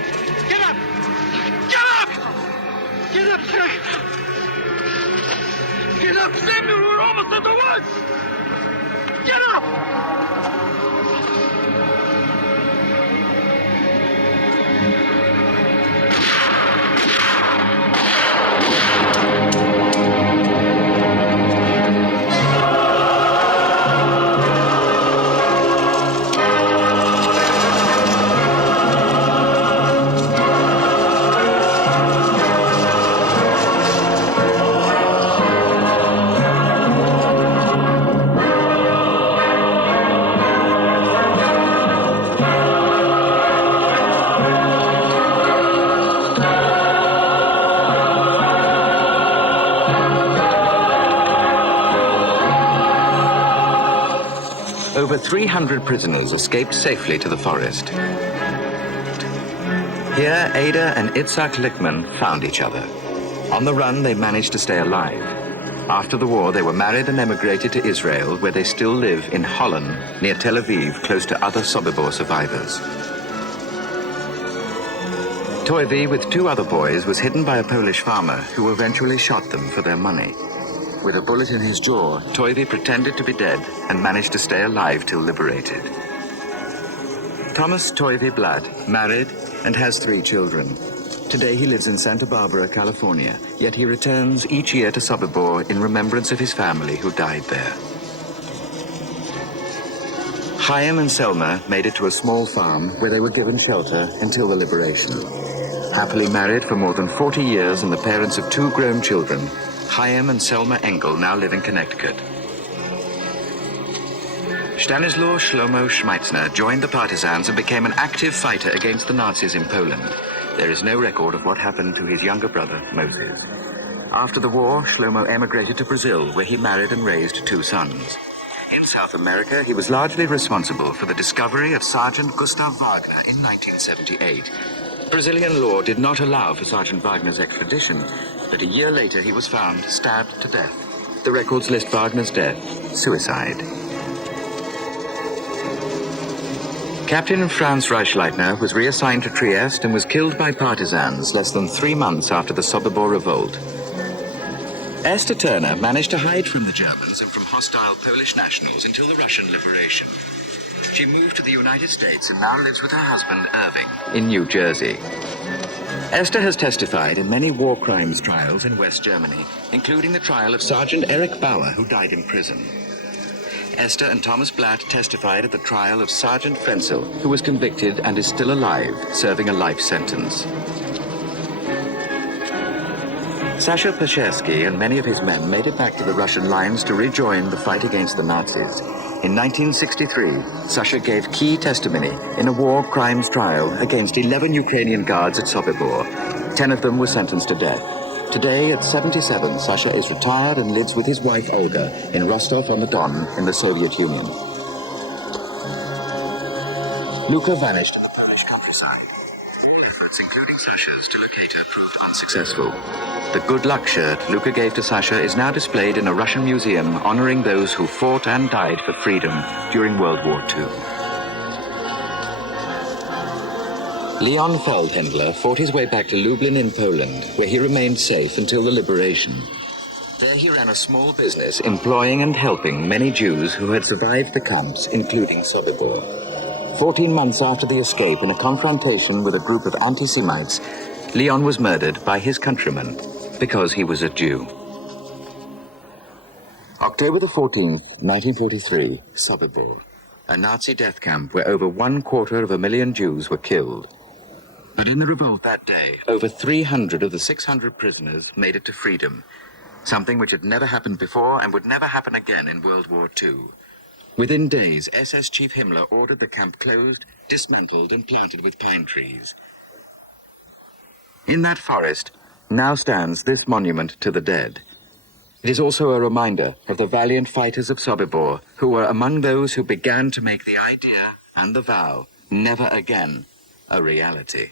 Get up! Get up! Get up, Jack! Get up, Samuel! We're almost at the woods! Get up! Over 300 prisoners escaped safely to the forest. Here, Ada and Itzhak Lichtman found each other. On the run, they managed to stay alive. After the war, they were married and emigrated to Israel, where they still live in Holland, near Tel Aviv, close to other Sobibor survivors. Toivi, with 2 other boys, was hidden by a Polish farmer who eventually shot them for their money. With a bullet in his jaw, Toivi pretended to be dead and managed to stay alive till liberated. Thomas Toivi Blatt married and has 3 children. Today he lives in Santa Barbara, California, yet he returns each year to Sobibor in remembrance of his family who died there. Chaim and Selma made it to a small farm where they were given shelter until the liberation. Happily married for more than 40 years and the parents of 2 grown children, Chaim and Selma Engel now live in Connecticut. Stanislaw Shlomo Schmeitzner joined the partisans and became an active fighter against the Nazis in Poland. There is no record of what happened to his younger brother, Moses. After the war, Shlomo emigrated to Brazil, where he married and raised 2 sons. In South America, he was largely responsible for the discovery of Sergeant Gustav Wagner in 1978. Brazilian law did not allow for Sergeant Wagner's extradition, but a year later he was found stabbed to death. The records list Wagner's death suicide. Captain Franz Reichleitner was reassigned to Trieste and was killed by partisans less than 3 months after the Sobibor revolt. Esther Turner managed to hide from the Germans and from hostile Polish nationals until the Russian liberation. She moved to the United States and now lives with her husband, Irving, in New Jersey. Esther has testified in many war crimes trials in West Germany, including the trial of Sergeant Erich Bauer, who died in prison. Esther and Thomas Blatt testified at the trial of Sergeant Frenzel, who was convicted and is still alive, serving a life sentence. Sasha Peshersky and many of his men made it back to the Russian lines to rejoin the fight against the Nazis. In 1963, Sasha gave key testimony in a war crimes trial against 11 Ukrainian guards at Sobibor. 10 of them were sentenced to death. Today, at 77, Sasha is retired and lives with his wife, Olga, in Rostov-on-the-Don in the Soviet Union. Luka vanished in the Polish countryside. Efforts, including Sasha's, to locate her proved unsuccessful. The good luck shirt Luka gave to Sasha is now displayed in a Russian museum honoring those who fought and died for freedom during World War II. Leon Feldhendler fought his way back to Lublin in Poland, where he remained safe until the liberation. There he ran a small business employing and helping many Jews who had survived the camps, including Sobibor. 14 months after the escape, in a confrontation with a group of anti-Semites, Leon was murdered by his countrymen because he was a Jew. October the 14th, 1943, Sobibor, a Nazi death camp where over 250,000 Jews were killed. But in the revolt that day, over 300 of the 600 prisoners made it to freedom, something which had never happened before and would never happen again in World War II. Within days, SS Chief Himmler ordered the camp closed, dismantled, and planted with pine trees. In that forest now stands this monument to the dead. It is also a reminder of the valiant fighters of Sobibor who were among those who began to make the idea and the vow never again a reality.